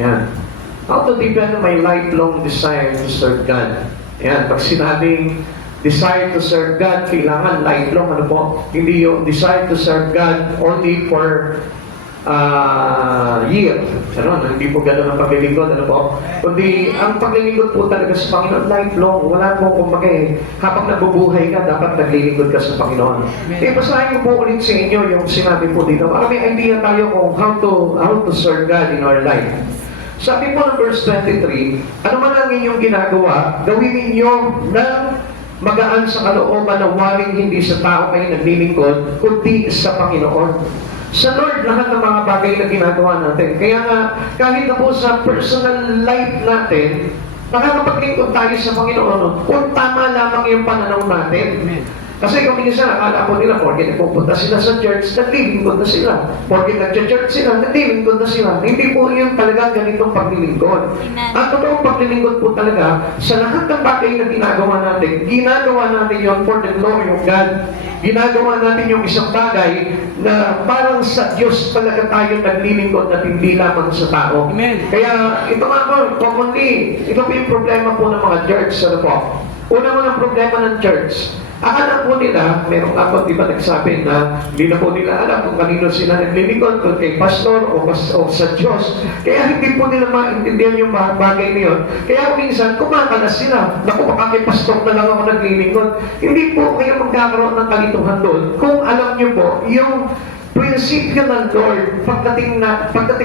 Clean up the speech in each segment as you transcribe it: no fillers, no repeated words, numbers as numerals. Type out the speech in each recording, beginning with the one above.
Yan. How to develop my lifelong desire to serve God. Yan. Pag sinabing desire to serve God, kailangan lifelong, ano po? Hindi yung desire to serve God only for year. Ano? Hindi po gano'n ang paglilingkod, ano po? Kundi, ang paglilingkod po talaga sa Panginoon, lifelong. Wala po kumbaga habang nabubuhay ka, dapat naglilingkod ka sa Panginoon. Basahin ko po ulit sa inyo yung sinabi po dito. Para may idea tayo kung how to serve God in our life. Sabi po ng verse 23, ano man ang inyong ginagawa, gawin ninyo ng magaan sa kalooban na waring hindi sa tao kayo naglilingkod, kundi sa Panginoon. Sa Lord, lahat ng mga bagay na ginagawa natin. Kaya nga, kahit na po sa personal life natin, nakakapaglingkod tayo sa Panginoon kung tama lamang yung pananaw natin. Kasi kung minsan, akala po nila, porkit pupunta sila sa church, naglilingkod na sila. Porkit nag-church sila, naglilingkod na sila. Hindi po yun talaga ganitong paglilingkod. Ang totoong paglilingkod po talaga, sa lahat ng bagay na ginagawa natin yun for the glory of God. Ginagawa natin yung isang bagay na parang sa Diyos talaga tayo naglilingkod at hindi lamang sa tao. Amen. Kaya ito nga po, commonly, ito po yung problema po ng mga church. Ano po? Unang problema ng church. Akala po nila, meron nga po, di ba nagsabi na hindi na po nila alam kung kanino sila naglilingkod, kung kay pastor o sa Diyos. Kaya hindi po nila maintindihan yung mga bagay na yun. Kaya minsan, kumakalas sila. Naku, baka kay pastor na lang ako naglilingkod. Hindi po kayo magkakaroon ng kalituhan doon kung alam niyo po yung prinsipyo ng Lord pagdating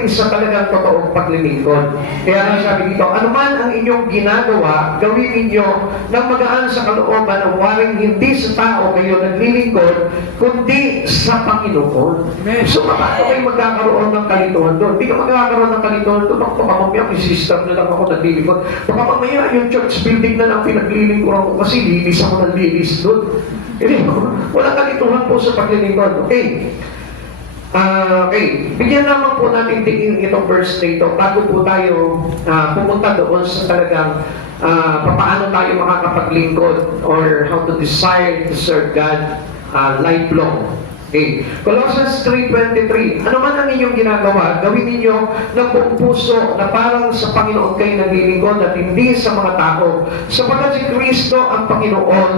sa talagang totoong paglilingkod. Kaya nga sabi dito, anuman ang inyong ginagawa, gawin ninyo ng magaan sa kalooban na waring hindi sa tao kayo naglilingkod, kundi sa Panginoon. So, paano kayo magkakaroon ng kalituhan doon? Hindi ka magkakaroon ng kalituhan doon. Baka mamaya, may sister na lang ako naglilingkod. Baka mamaya, yung church building na lang pinaglilingkod ako kasi lilis ako ng lilis doon. Walang kalituhan po sa paglilingkod. Okay. Okay, bigyan naman po natin tingin itong verse na ito bago po tayo pumunta doon sa talagang paano tayo makakapaglingkod or how to desire to serve God lifelong. Okay, Colossians 3:23, ano man ang inyong ginagawa, gawin ninyo ng buong puso na parang sa Panginoon kayo naglilingkod at hindi sa mga tao. Sapagkat si Kristo ang Panginoon,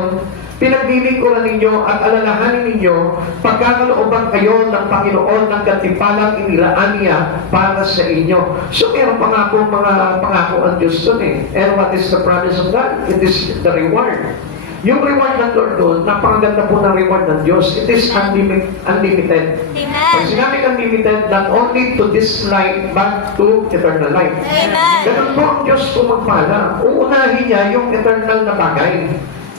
pinaglilingkuran ninyo at alalahanin ninyo pagkakalooban kayo ng Panginoon ng gantimpalang inilaan niya para sa inyo. So, meron mga pangako ang Diyos doon And what is the promise of God? It is the reward. Yung reward ng Lord doon, napakaganda po ng reward ng Diyos. It is unlimited. Pag sinabing unlimited, not only to this life, but to eternal life. Ganun po ang Diyos pumagpala. Uunahin niya yung eternal na bagay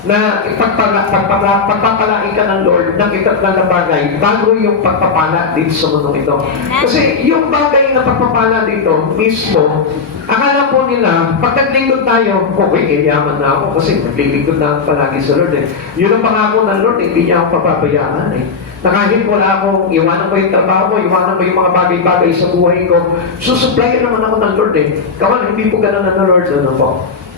na pagpapalain ka ng Lord ng itatlan na bagay bago yung pagpapala dito sa mundo ito. Kasi yung bagay na pagpapala dito mismo, akala po nila, pag naglingkod tayo, okay, yaman na ako kasi naglilingkod na palagi sa Lord Yun ang pangako ng Lord, hindi niya ako papabayaan na kahit wala akong, iwanan ko yung trabaho ko, iwanan ko yung mga bagay-bagay sa buhay ko, susuplayan naman ako ng Lord Kawan, hindi po ganun ng Lord, ano po?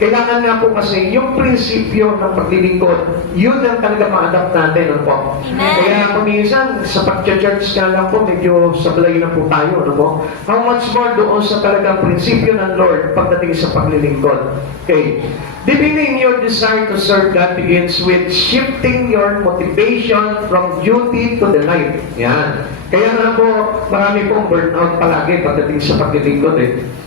Kailangan nga po kasi yung prinsipyo ng paglilingkod, yun ang talaga ma-adapt natin. Ano po? Kaya kuminsan, sa pag-church ka lang po, medyo sablay na po tayo. Ano po? How much more doon sa talagang prinsipyo ng Lord pagdating sa paglilingkod. Okay. Defining your desire to serve God begins with shifting your motivation from duty to delight. Yan. Kaya nga po, marami pong burnout palagi pagdating sa paglilingkod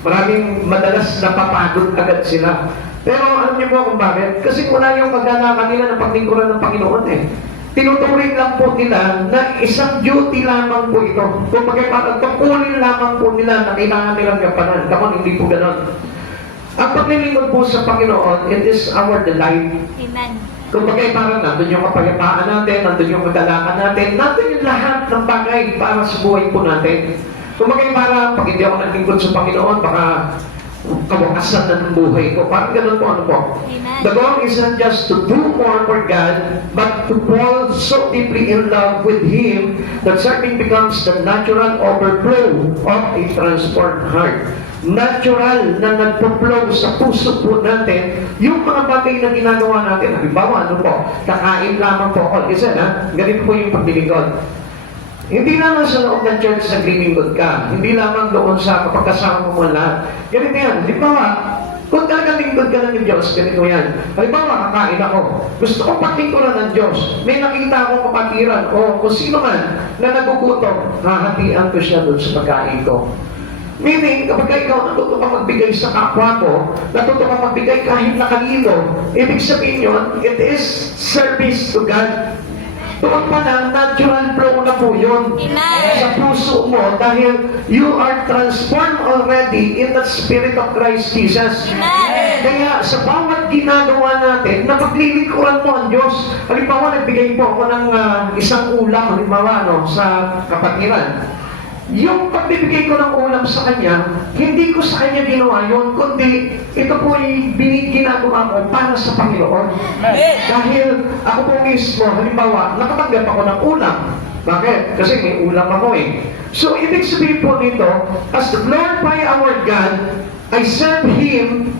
Maraming madalas napapagod agad sila. Pero alam niyo po kung bakit? Kasi wala yung kagalakan nila ng paglingkuran ng Panginoon Tinuturing lang po nila na isang duty lamang po ito. Kung parang tungkulin lamang po nila na kailangan nilang gampanan. Kapag hindi po ganon. Ang paglilingkod po sa Panginoon, it is our delight. Amen. Kung parang nandun yung kapayapaan natin, nandun yung kagalakan natin, nandun yung lahat ng bagay para sa buhay po natin. Kung parang pag hindi ako naglingkod sa Panginoon, baka kawakasan na ng buhay ko. Parang ganun po, ano po? Amen. The goal is not just to do more for God, but to fall so deeply in love with Him that serving becomes the natural overflow of a transformed heart. Natural na nagpo-flow sa puso po natin yung mga bagay na ginagawa natin. Halimbawa, ano po? Kakain lamang po ako. Isa ganito po yung paglilingkod. Hindi lamang sa loob ng church naglilingkod ka. Hindi lamang doon sa kapagkasama mo mga lahat. Ganito yan. Halimbawa, kung talagang lingkod ka ng Diyos, ganito yan. Halimbawa, kakain ako. Gusto kong paglingkuran ng Diyos. May nakita akong kapatiran o kung sino man na nagugutom, hahatian ko siya doon sa pagkain ko. Meaning, kapag ikaw natuto kang magbigay sa kapwa mo, natuto kang magbigay kahit na kanino, ibig sabihin yun, it is service to God. Doon pa lang, natural flow na po yun sa puso mo dahil you are transformed already in the Spirit of Christ Jesus. Kaya sa bawat ginagawa natin, napaglilingkuran mo ang Diyos. Halimbawa, nagbigay po ako ng isang ulam, halimbawa, sa kapatiran. Yung pagbibigay ko ng ulam sa kanya, hindi ko sa kanya ginawa yun, kundi ito po ay ginagawa ko para sa Panginoon. Dahil ako po mismo, halimbawa, nakatanggap ako ng ulam. Bakit? Kasi may ulam ako eh. So, ibig sabihin po nito, as the glorify our God, I serve Him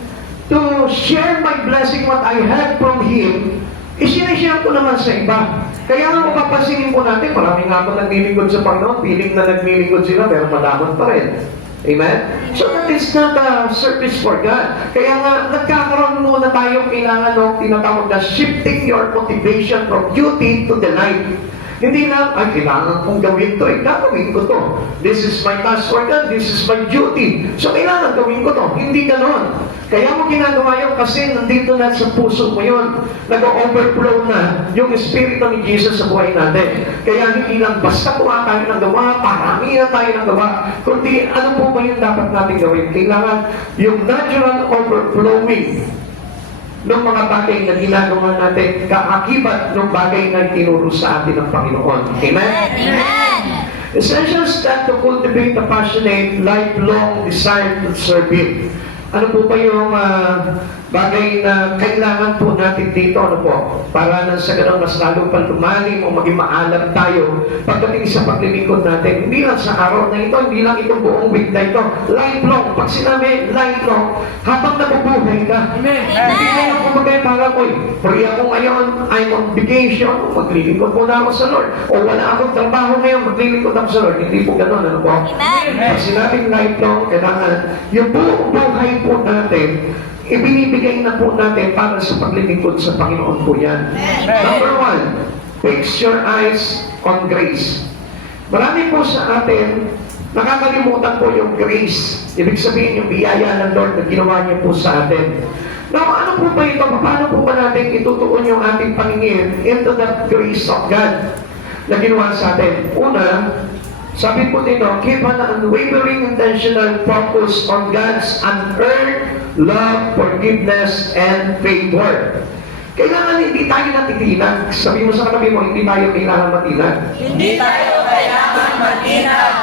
to share my blessing, what I have from Him, isinashare ko naman sa iba. Kaya nga mapapansinin po natin, marami nga po naglilingkod sa Panginoon, piling na naglilingkod sila, pero madamot pa rin. Amen? So that is not a service for God. Kaya nga, nagkakaroon muna tayong kailangan ng tinatawag na shifting your motivation from duty to delight. Hindi lang, ay, kailangan kong gawin to, gagawin ko to. This is my task for God, this is my duty. So, kailangan gawin ko to. Hindi ganon. Kaya mo ginagawa yun kasi nandito na sa puso mo yun. Nag-overflow na yung Espiritu ni Jesus sa buhay natin. Kaya hindi lang basta gawa tayo ng gawa, parami na tayo ng gawa, kundi ano po ba yung dapat natin gawin? Kailangan yung natural overflowing ng mga bagay na ginagawa natin, kaakibat ng bagay na tinuro sa atin ng Panginoon. Amen? Amen. Essentials that to cultivate a passionate, lifelong desire to serve Him. Ano po ba yung bagay na kailangan po natin dito? Ano po? Para nang sa ganun mas lalong pa lumalim o maging maalam tayo pagdating sa paglilingkod natin. Hindi lang sa araw na ito, hindi lang itong buong week na ito. Lifelong. Pag sinabi lifelong, habang nabubuhay ka. Amen. Hindi na yung kumagay para ko, free ako ngayon, I'm on vacation, maglilingkod muna ako sa Lord. O wala akong trabaho ngayon, maglilingkod ako sa Lord. Hindi po ganun. Ano po? Amen. Pag sinabing lifelong, kailangan yung buong buhay po natin, ibinibigay na po natin para sa paglilingkod sa Panginoon po yan. Number one, fix your eyes on grace. Marami po sa atin, nakakalimutan po yung grace. Ibig sabihin yung biyaya ng Lord na ginawa niya po sa atin. Now, ano po ba ito? Paano po ba natin itutuon yung ating paningin into the grace of God na ginawa sa atin? Una, sabi po dito, keep an unwavering intentional focus on God's unearned love, forgiveness, and favor. Kailangan hindi tayo natitinag. Sabi mo sa katabi mo, hindi tayo kailangan matinag. Hindi tayo kailangan matinag.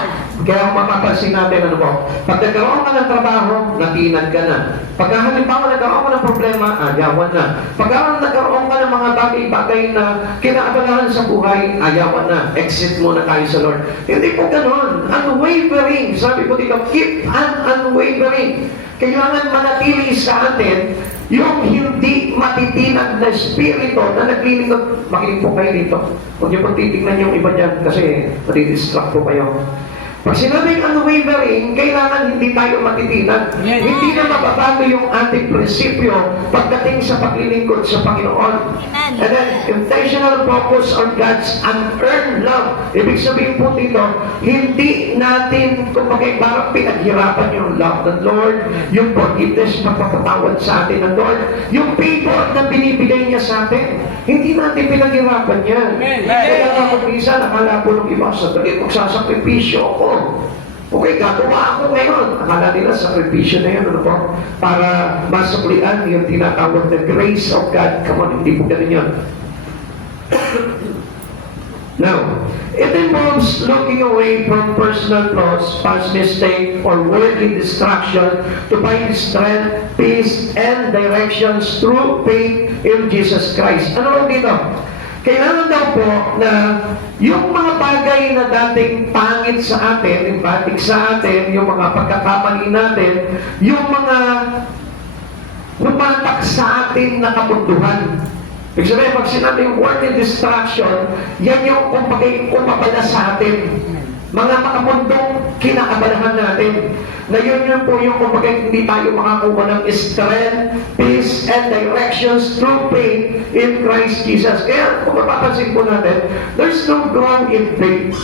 Kaya kung mapapansin natin, ano po, pag nagkaroon ka ng trabaho, natinag ka na. Pag halimbawa nagkaroon ka ng problema, ayawan na. Pag nagkaroon ka ng mga bagay-bagay na kinaabalahan sa buhay, ayawan na. Exit muna tayo sa Lord. Hindi po ganon. Unwavering. Sabi ko dito, keep unwavering. Kailangan manatili sa atin yung hindi matitinag na spirito na naglilingkod. Makinig po kayo dito. Huwag niyo pong titignan yung iba dyan kasi madidistract po kayo. Pag sinabing unwavering, kailangan hindi tayo matitinag. Yes. Hindi na mababago yung ating prinsipyo pagdating sa paglilingkod sa Panginoon. Amen. And then, intentional focus on God's unearned love. Ibig sabihin po dito, hindi natin, kumbaga, parang pinaghirapan yung love ng Lord, yung forgiveness, pagpapatawad sa atin ng Lord, yung favor na binibigay niya sa atin. Hindi natin pinaghirapan yan. Kaya nga kung minsan, nakala po ng iba, sadali magsasakripisyo ako. Okay, gagawa ako ngayon. Akala nila sakripisyo na yun, ano po? Para masuklian yung tinatawag na grace of God. Come on, hindi po ganun yun. Now, it involves looking away from personal flaws, past mistake, or worldly distraction to find strength, peace, and directions through faith in Jesus Christ. Ano dito? Kailangan daw po na yung mga bagay na dating pangit sa atin, impatik sa atin, yung mga pagkakamali natin, yung mga humatak sa atin na kabunduhan, Ibig sabihin, pag sinabi yung word in distraction, yan yung kumabala sa atin. Mga makamundong kinakabalahan natin. Na yun po yung kumbaga hindi tayo makakuha ng strength, peace, and directions through faith in Christ Jesus. Kaya kung mapapansin po natin, there's no growth in faith.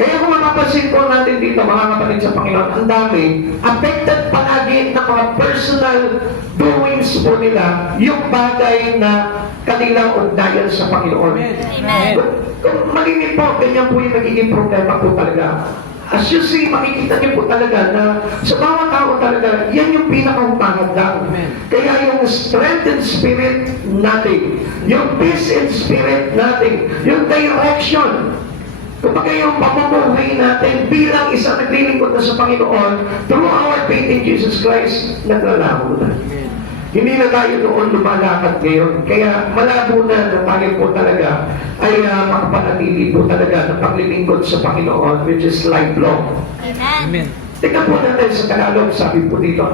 Kaya kung mapapansin po natin dito, mga kapatid sa Panginoon, ang dami, affected palagi ng mga personal doings po nila, yung bagay na kanilang ugnayan sa Panginoon. Amen. Kung malimit po, ganyan po yung nagiging problema po talaga. As you see, makikita niyo po talaga na sa bawat tao talaga, yan yung pinakahutangad lang. Kaya yung strength and spirit natin, yung peace and spirit natin, yung direction, kapag yung pamumuhay natin bilang isang naglilingkod na sa Panginoon, through our faith in Jesus Christ, naglalaho na. Hindi na tayo doon lumalakad ngayon. Kaya malabo na tayo po talaga ay makapanatili po talaga ng paglilingkod sa Panginoon, which is lifelong. Amen. Tingnan po natin sa Tagalog, sabi po dito.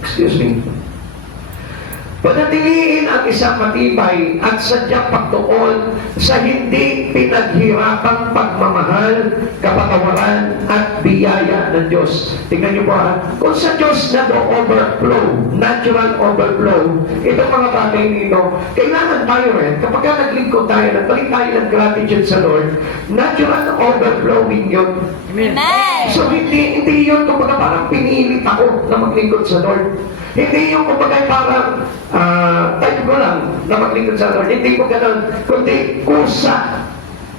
Excuse me. Panatiliin ang isang matibay at sadyang pagtuon sa hindi pinaghirapang pagmamahal, kapatawaran at biyaya ng Diyos. Tingnan niyo po kung sa Diyos na do overflow, natural overflow, itong mga bagay nito, kailangan tayo rin, kapag naglingkod tayo, nagpalit tayo ng gratitude sa Lord, natural overflowing yun. Amen. So hindi yun kumbaga parang pinilit ako na maglingkod sa Lord. Hindi yung kumbaga parang type ko lang na maglingkod sa Lord. Hindi ko ganun, kundi kusa.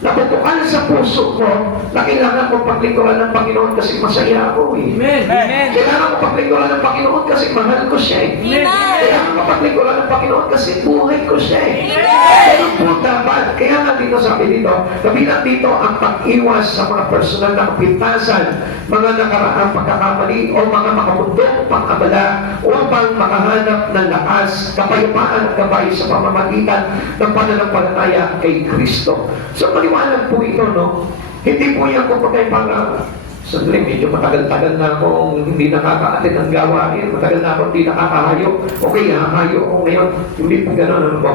Nabubukan sa puso ko na kailangan ko paglingkuran ng Panginoon kasi masaya ako eh. Amen. Kailangan ko paglingkuran ng Panginoon kasi mahal ko siya eh. Amen. Kailangan ko paglingkuran ng Panginoon kasi buhay ko siya eh. Amen. Ganun po dapat. Kaya nga dito sabi dito, kabilang dito ang pag-iwas sa mga personal na kapintasan, mga nakaraang pagkakamali o mga makamundong pang-abala upang makahanap ng lakas, kapayapaan at gabay sa pamamagitan ng pananampalataya kay Kristo. So maliwanag po ito, no? Hindi po yan kung pagkay para sandali, medyo matagal-tagal na akong hindi nakaka-attend ng gawain, matagal na akong hindi nakakahayo. Okay, hahayo ako ngayon. Hindi po gano'n, ano po?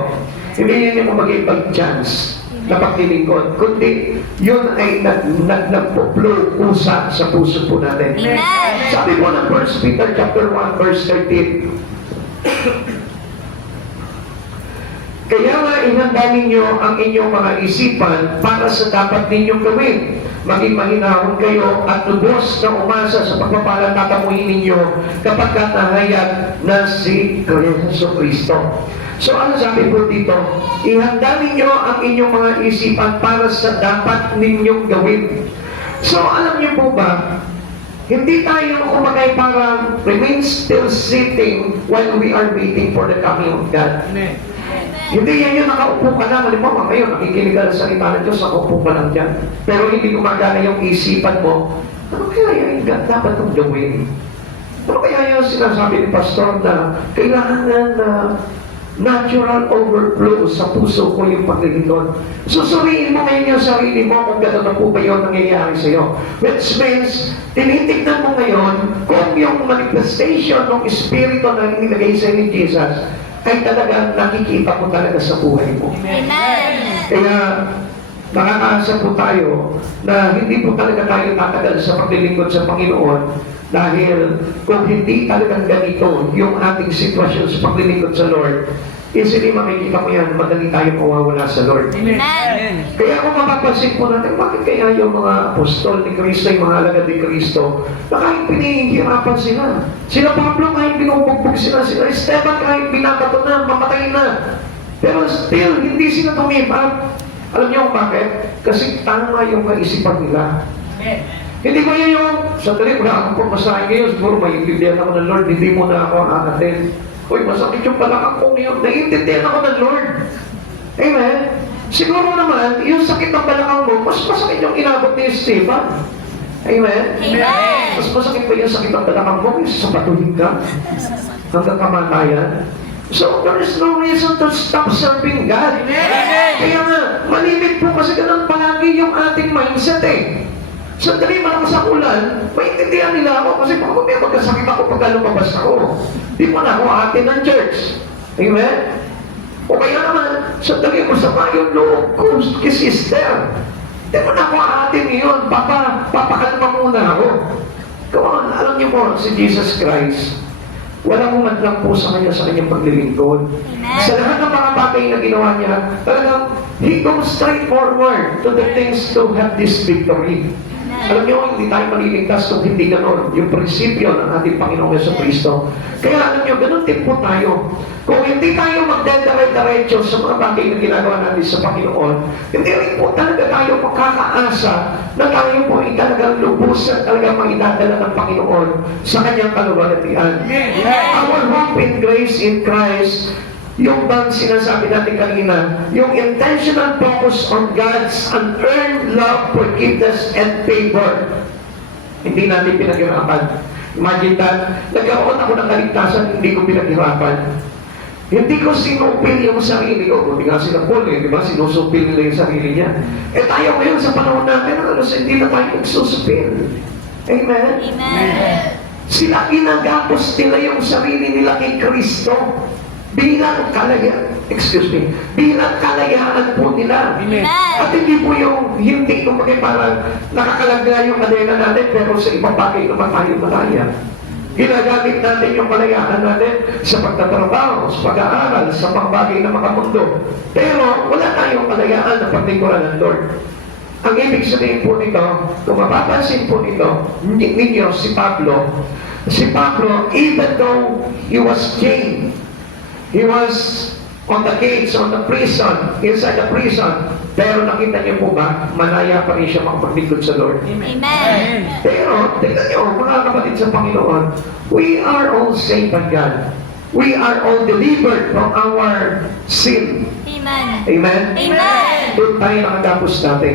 Hindi yan yung magiging chance na paglilingkod, kundi yun ay nagpo-flow kusa sa puso po natin. Amen. Sabi po ng 1 Peter chapter 1 verse 13, kaya nga ihanda ninyo ang inyong mga isipan para sa dapat ninyong gawin. Maging mahinahon kayo at lubos na umasa sa pagpapalang tatamuhin ninyo kapag katahayag na si Kristo. So ano sabi po dito? Ihanda ninyo ang inyong mga isipan para sa dapat ninyong gawin. So alam niyo po ba, hindi tayo kumagay parang remain still sitting while we are waiting for the coming of God. Amen. Hindi yan yung nakaupo ka lang. Halimbawa, ngayon, nakikinig ka sa salita ng Diyos, nakaupo ka lang dyan. Pero hindi gumagana yung isipan mo, ano kaya yung dapat kong gawin? Ano kaya yung sinasabi ni Pastor na kailangan na natural overflow sa puso ko yung paglilingkod? Susuriin mo ngayon yung sarili mo kung gano'n na po ba yun nangyayari sa'yo. Which means, tinitignan mo ngayon kung yung manifestation ng Espiritu na inilagay sa ni Jesus ay talagang nakikita mo talaga sa buhay mo. Amen. Kaya nakakaasa po tayo na hindi po talaga tayo tatagal sa paglilingkod sa Panginoon dahil kung hindi talagang ganito yung ating sitwasyon sa paglilingkod sa Lord, easily makikita mo yan, madali tayo mawawala sa Lord. Amen. Kaya kung mapapansin po natin, bakit kaya yung mga apostol ni Kristo, yung mga alagad ni Kristo, na kahit pinihihirapan sila. Sila Pablo, kahit binubugbog sila, sila Esteban, kahit binabato na, mamatay na. Pero still, hindi sila tumipat. Alam niyo kung bakit? Kasi tama yung kaisipan nila. Hindi ko yan yung, sandali, wala akong pamasahin ngayon, siguro maintindihan ako ng Lord, hindi mo na ako aatin. Uy, masakit yung balakang ko ngayon. Naiintindihan ako ng Lord. Amen? Siguro naman, yung sakit ng balakang mo, mas masakit yung inabot ni Esteban. Amen? Amen. Mas masakit pa yung sakit ng balakang mo kaysa sa patuhin ka hanggang kamatayan. So, there is no reason to stop serving God. Kaya nga, malimit po kasi ganun palagi yung ating mindset eh. Sandali malakas ang ulan, maintindihan nila ako kasi baka may magkasakit ako pagka lumabas ako. Di mo na ako atin ng church. Amen? O kaya naman, sandali mo sa yung loob ko kay sister. Di mo na ako aatin ngayon, papakalma muna ako. Come on, alam niyo po, si Jesus Christ, walang umadlang po sa kanyang paglilingkod. Amen. Sa lahat ng mga bagay na ginawa niya, talagang He goes straight forward to the things to have this victory. Alam niyo, hindi tayo maliligtas kung hindi ganon. Yung prinsipyo ng ating Panginoong Jesucristo. Kaya alam niyo, ganon din po tayo. Kung hindi tayo magdadare-diretso sa mga bagay na ginagawa natin sa Panginoon, hindi rin po talaga tayo makakaasa na tayo po ay talagang lubusan talagang maidadala ng Panginoon sa kanyang kaluwalhatian. Our hope in grace in Christ, yung bang sinasabi natin kanina, yung intentional focus on God's unearned love, forgiveness, and favor. Hindi natin pinaghirapan. Imagine that, nagkaroon ako ng kaligtasan, hindi ko pinaghirapan. Hindi ko sinupil yung sarili ko. Kundi nga sila Paul, di ba? Sinusupil nila yung sarili niya. Eh tayo ngayon sa panahon natin, hindi na tayo nagsusupil. Amen? Amen. Sila ginagapos nila yung sarili nila kay Kristo. Bilang kalayaan po nila. Amen. At hindi po yung hindi kumbaga parang nakakalagay yung kadena natin pero sa ibang bagay naman tayo malaya. Ginagamit natin yung kalayaan natin sa pagtatrabaho, sa pag-aaral, sa mga bagay na makamundo. Pero wala tayong kalayaan na paglingkuran ng Lord. Ang ibig sabihin po nito, kung mapapansin po nito, ninyo si Pablo, even though he was chained, he was on the gates, on the prison, inside the prison. Pero nakita niyo po ba, malaya pa rin siya makapaglingkod sa Lord. Amen. Pero, tingnan niyo, mga kapatid sa Panginoon, we are all saved by God. We are all delivered from our sin. Amen. Amen? Amen. Doon tayo nakagapos natin.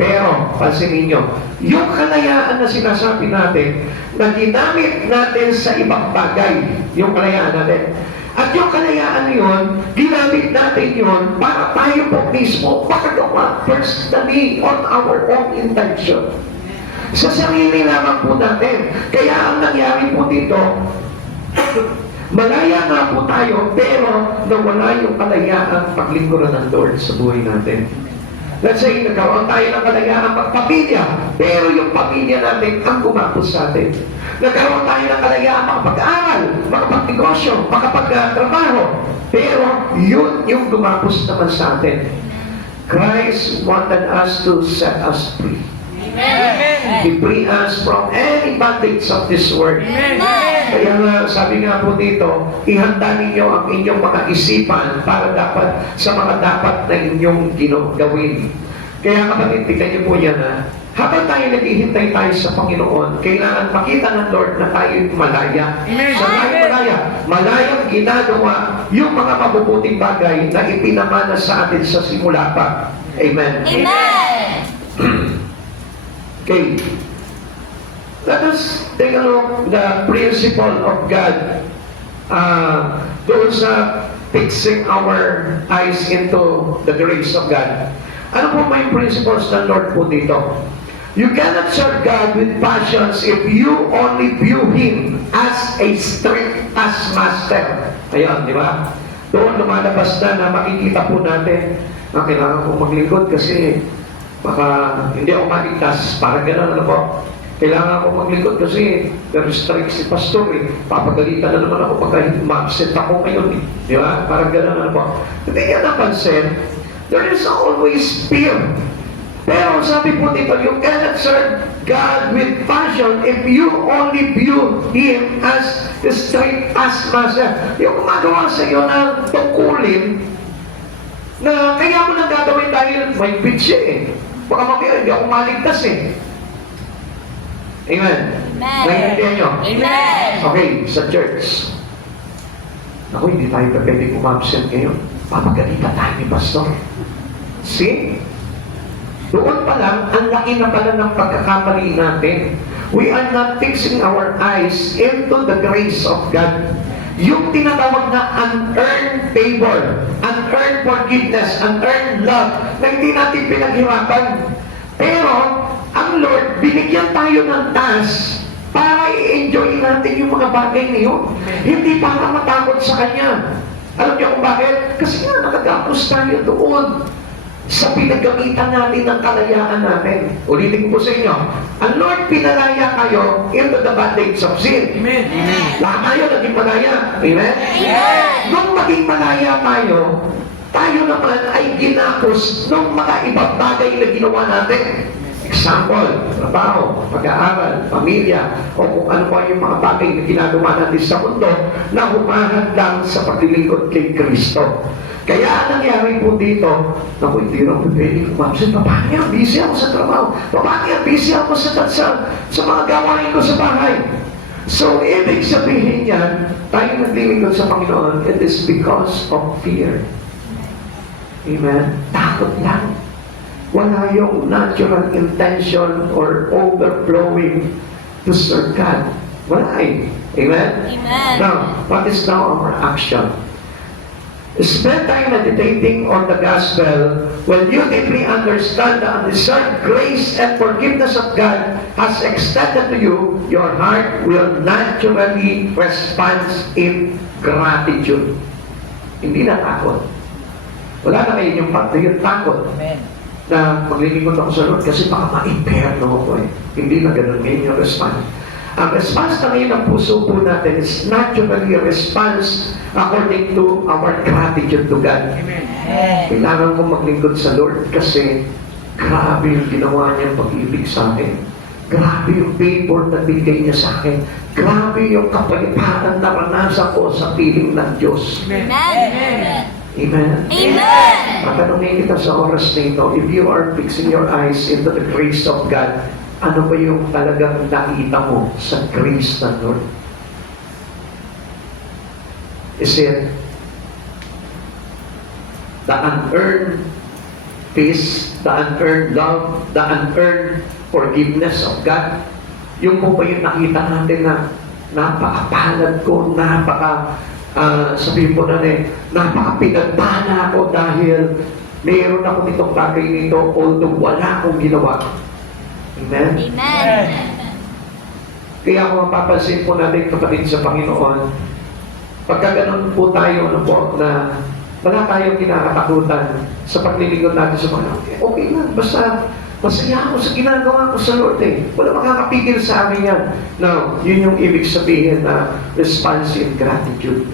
Pero, pansinin nyo, yung kalayaan na sinasabi natin, na ginamit natin sa ibang bagay, yung kalayaan natin. At yung kalayaan na yun, ginamit natin yun para tayo po mismo makagawa personally on our own intention. Sa sarili lamang po natin. Kaya ang nangyari po dito, malaya nga po tayo, pero nawala yung kalayaan paglingkuran ng Lord sa buhay natin. Let's say, nagkaroon tayo ng kalayaan magpamilya, pero yung pamilya natin ang gumapos sa atin. Nagkaroon tayo ng kalayaan makapag-aral, makapagnegosyo, makapagtrabaho, pero yun yung gumapos naman sa atin. Christ wanted us to set us free. Amen. He free us from any bondage of this world. Amen. Kaya nga, sabi nga po dito, ihanda ninyo ang inyong mga isipan para dapat sa mga dapat na inyong gawin. Kaya kapatid, tignan niyo po yan habang tayo naghihintay tayo sa Panginoon, kailangan makita ng Lord na tayo malaya. Sa tayo malaya, malayang ginagawa yung mga mabubuting bagay na ipinamana sa atin sa simula pa. Amen. Amen. Okay. Let us take a look the principle of God. Doon sa fixing our eyes into the grace of God. Ano po may principles ng Lord po dito? You cannot serve God with passions if you only view Him as a strict taskmaster. Ayan, di ba? Doon lumalabas na makikita po natin na kailangan kong maglingkod kasi baka hindi ako maligtas. Parang gano'n ano po. Kailangan akong maglingkod kasi very strict si pastor eh. Papagalitan na naman ako pagka ma-absent ako ngayon eh. Di ba? Parang gano'n ano po. Hindi niya napansin, there is always fear. Pero sabi po dito, you cannot serve God with passion if you only view Him as the strict taskmaster. Yung gumagawa sa iyo ng tungkulin na kaya mo nang gagawin dahil may bitch eh. Baka mamaya hindi ako maligtas eh. Amen. Amen. Naiintindihan nyo? Amen. Okay, sa church. Naku, hindi tayo pwede umabsent ngayon. Papagalitan tayo ni pastor. See? Doon pa lang, ang laki na pala ng pagkakamali natin. We are not fixing our eyes into the grace of God. Yung tinatawag na unearned favor, unearned forgiveness, unearned love, na hindi natin pinaghirapan. Pero, ang Lord, binigyan tayo ng task para i-enjoy natin yung mga bagay na yun. Hindi para matakot sa Kanya. Alam niyo kung bakit? Kasi nga nakagapos tayo doon sa pinagamitan natin ng kalayaan natin. Ulitin ko sa inyo, ang Lord pinalaya kayo into the bondage of sin. Amen. Amen. Lahat tayo naging malaya. Amen? Amen. Nung maging malaya tayo naman ay ginapos ng mga ibang bagay na ginawa natin. Example, trabaho, pag-aaral, pamilya, o kung ano pa yung mga bagay na ginagawa natin sa mundo na humahadlang sa paglilingkod kay Kristo. Kaya ang nangyari po dito, naku, hindi rin pwede kumamsin. Paano yan? Busy ako sa trabaho. Paano yan? Busy ako sa mga gawain ko sa bahay. So, ibig sabihin yan, tayo naglilingkod sa Panginoon, it is because of fear. Amen? Takot lang. Wala yung natural intention or overflowing to serve God. Wala eh. Amen? Amen. Now, what is now our action? Spend time meditating on the gospel. When you deeply understand the undeserved grace and forgiveness of God has extended to you, your heart will naturally respond in gratitude. Hindi na takot. Wala na kayo yung takot Amen. na maglilingkod ako sa Lord kasi baka ma-imperno ako eh. Hindi na ganun ngayon yung response. Ang response na ngayon ng puso po natin is naturally a response according to our gratitude to God. Amen. Kailangan ko maglingkod sa Lord kasi grabe yung ginawa niyang pag-ibig sa akin. Grabe yung favor na bigay niya sa akin. Grabe yung kapayapaan na naranasan ko sa piling ng Diyos. Amen. Amen. Amen. Amen. Matanungin kita sa oras na ito, if you are fixing your eyes into the grace of God, ano ba yung talagang nakita mo sa grace ng Lord? Is it the unearned peace, the unearned love, the unearned forgiveness of God? Yung po ba yung nakita natin na napakapalad ko, sabihin po na napakapinagpala ako dahil mayroon ako nitong bagay nito although wala akong ginawa. Amen? Amen. Kaya kung mapapansin po natin kapatid sa Panginoon, pagka ganun po tayo na wala tayong kinakatakutan sa paglilingkod natin sa Panginoon, okay lang, basta masaya ako sa ginagawa ko sa Lord eh. Wala makakapigil sa amin yan. Now, yun yung ibig sabihin na responsive gratitude.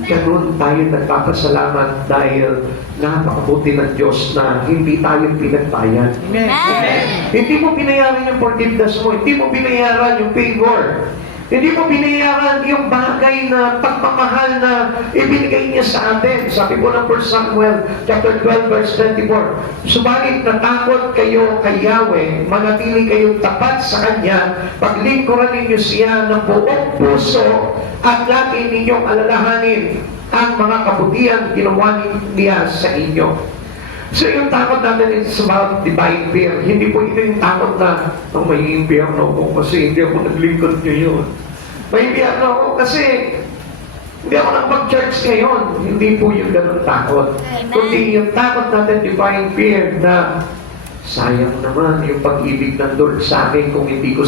Ganun tayo nagpapasalamat dahil napakabuti ng Diyos na hindi tayo pinagbayan. Amen. Hindi mo binayaran yung forgiveness mo, hindi mo binayaran yung favor, hindi mo binayaran yung bagay na pagmamahal na ibinigay niya sa atin. Sabi po ng 1 Samuel chapter 12 verse 24, subalit natakot kayo kay Yahweh, manatili kayong tapat sa Kanya, paglingkuran ninyo siya ng buong puso at lagi ninyong alalahanin ang mga kabutihan ginawa niya sa inyo. So yung takot natin is about divine fear. Hindi po ito yung takot na may impyerno ko kasi hindi ako naglingkod ngayon. May impyerno ako kasi hindi ako nakapag-church ngayon. Hindi po yung ganun takot. Amen. Kundi yung takot natin, divine fear na sayang naman yung pag-ibig ng Lord sa akin kung hindi ko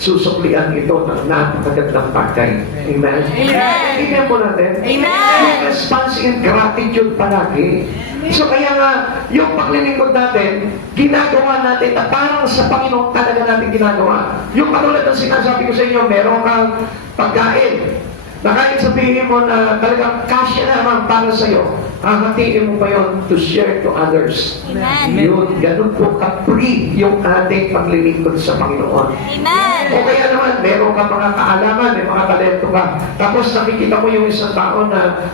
susuklian ito ng napakagandang bagay. Amen? Amen. Tingnan po natin. Amen. Yung response in gratitude palagi. So kaya nga, yung paglilingkod natin, ginagawa natin na parang sa Panginoon talaga natin ginagawa. Yung katulad ng sinasabi ko sa inyo, meron kang pagkain na kahit sabihin mo na talagang kasya naman para sa'yo, hahatiin mo pa yun to share to others. Amen. Yun, ganun po ka-free yung ating paglilingkod sa Panginoon. Amen. O kaya naman, meron ka mga kaalaman, may mga talento ka. Tapos nakikita mo yung isang tao na,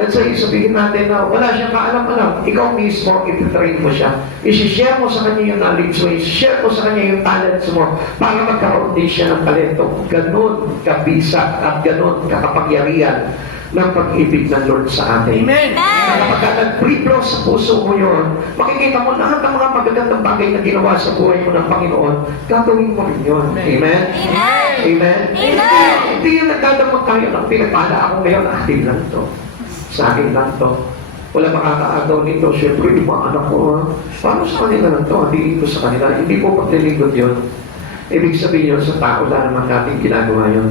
let's say, sabihin natin na wala siyang kaalam-alam. Ikaw mismo, ititrain mo siya. I-share mo sa kanya yung knowledge mo, i-share mo sa kanya yung talents mo para magkaroon din siya ng talento. Ganun kabisa at ganun kakapangyarihan ng pag-ibig ng Lord sa atin. Amen. Kaya kapag nag-pre-flow sa puso mo yun, makikita mo lahat ng mga magagandang bagay na ginawa sa buhay mo ng Panginoon, gagawin mo rin yun. Amen? Amen. Amen? Amen. Hindi yung nagdadamot tayo ng pinagpala ako ngayon, atin lang to. Sa akin lang to. Wala makakaagaw nito. Siyempre, yung mga anak ko, paano sa kanila lang to? Hindi ko sa kanila. Hindi po paglilingkod yun. Ibig sabihin yun, sa tao lang naman natin ginagawa yun.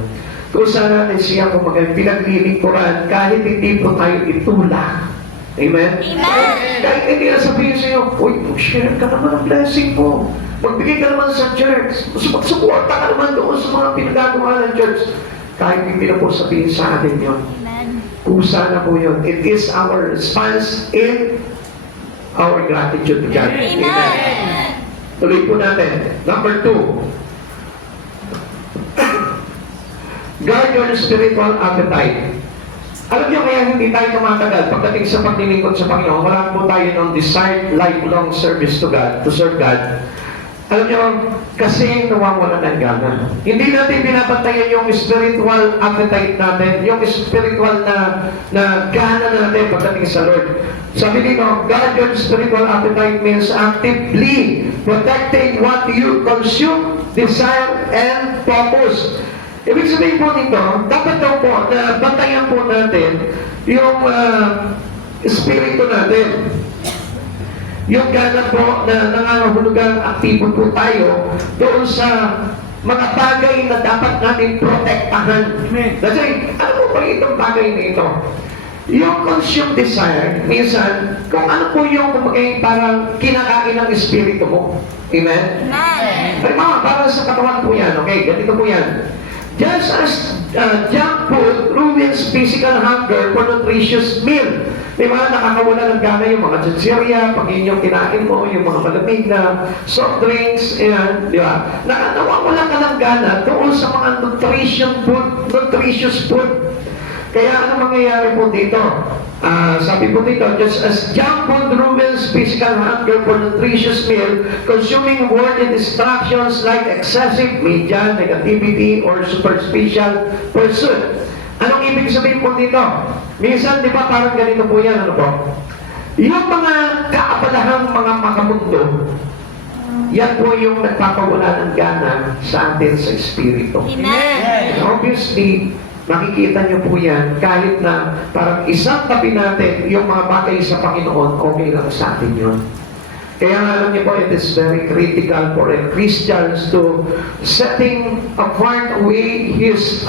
Kung saan natin siya pinaglilingkuran kahit hindi po tayo itulak. Amen? Amen. Kahit hindi na sabihin sa'yo, uy, mag-share ka naman ng blessing mo. Magbigay ka naman sa church. Magsuporta ka naman doon sa mga pinagagawa ng church. Kahit hindi na po sabihin sa atin yun. Amen. Kusa na po yun. It is our response in our gratitude to God. Amen. Tuloy po natin. Number 2. Guard your spiritual appetite. Alam niyo kaya hindi tayo tumatagal pagdating sa paglilingkod sa Panginoon. Wala po tayo ng desired lifelong service to God, to serve God. Alam niyo, kasi nawawala ng gana. Hindi natin binabantayan yung spiritual appetite natin, yung spiritual na gana natin pagdating sa Lord. Sabi dito, guard your spiritual appetite means actively protecting what you consume, desire, and purpose. Ibig sabihin po nito, dapat daw po na bantayan po natin yung espiritu natin. Yung gana po na nangangahulugang aktibo po tayo doon sa mga bagay na dapat natin protektahan. Kasi, ano po ba itong bagay na ito? Yung consume desire, minsan, kung ano po yung parang kinakain ng espiritu mo. Amen? Amen. Ay, para sa katawan po yan. Okay, ganito po yan. Just as junk food ruins physical hunger for nutritious meal. Di ba, nakakawala ng gana yung mga chichirya, pag yun yung kinain mo, yung mga malamig na soft drinks, ayan, di ba? Nawawala ka ng gana doon sa mga nutritious food. Kaya ano mangyayari po dito? Sabi po dito, just as junk food ruins physical hunger for nutritious meal, consuming worldly distractions like excessive media, negativity, or superficial pursuit. Anong ibig sabihin po dito? Minsan, di ba, parang ganito po yan, ano po? Yung mga kaabalahang mga makamundo, yan po yung nagpapawala ng gana sa atin sa espiritu. Amen. And obviously, makikita niyo po yan, kahit na parang isang tabi natin yung mga bagay sa Panginoon, okay lang sa atin yun. Kaya alam niyo po, it is very critical for a Christians to setting apart away his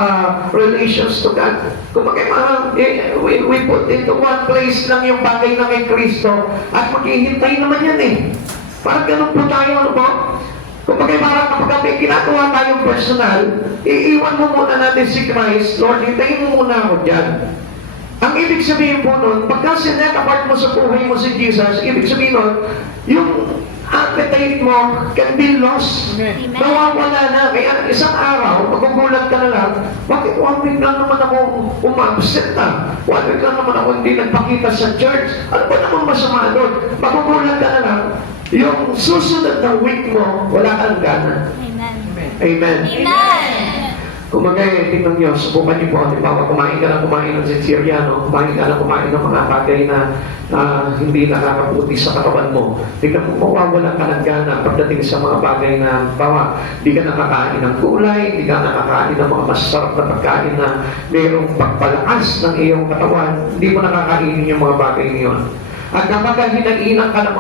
relations to God. Kung we put into one place lang yung bagay na kay Kristo at maghihintay naman yan eh. Parang ganun po tayo, ano po? Kung parang kapag may ginagawa tayong personal, iiwan mo muna natin si Christ, Lord, hintayin mo muna ako dyan. Ang ibig sabihin po nun, pagka sinet apart mo sa buhay mo si Jesus, ibig sabihin nun, yung appetite mo can be lost. Amen. Nawawala na. Kaya isang araw, magugulat ka na lang, bakit 1 week lang naman ako umabsent na? 1 week lang naman ako hindi nagpakita sa church. Ano ba naman masama doon? Magugulat ka na lang, yung susunod na week mo, wala kang gana. Amen. Amen. Amen. Kung tingnan nyo, subukan nyo po, halimbawa, kumain ka na kumain ng chichirya, no? Kumain ka na kumain ng mga bagay na hindi nakakaputi sa katawan mo. Tingnan mo, mawawalan ka ng gana pagdating sa mga bagay na, bawa, di ka nakakain ng gulay, di ka nakakain ng mga masarap na pagkain na mayroong pagpalakas ng iyong katawan, hindi mo nakakainin yung mga bagay niyon. At kapag hinainan ka ng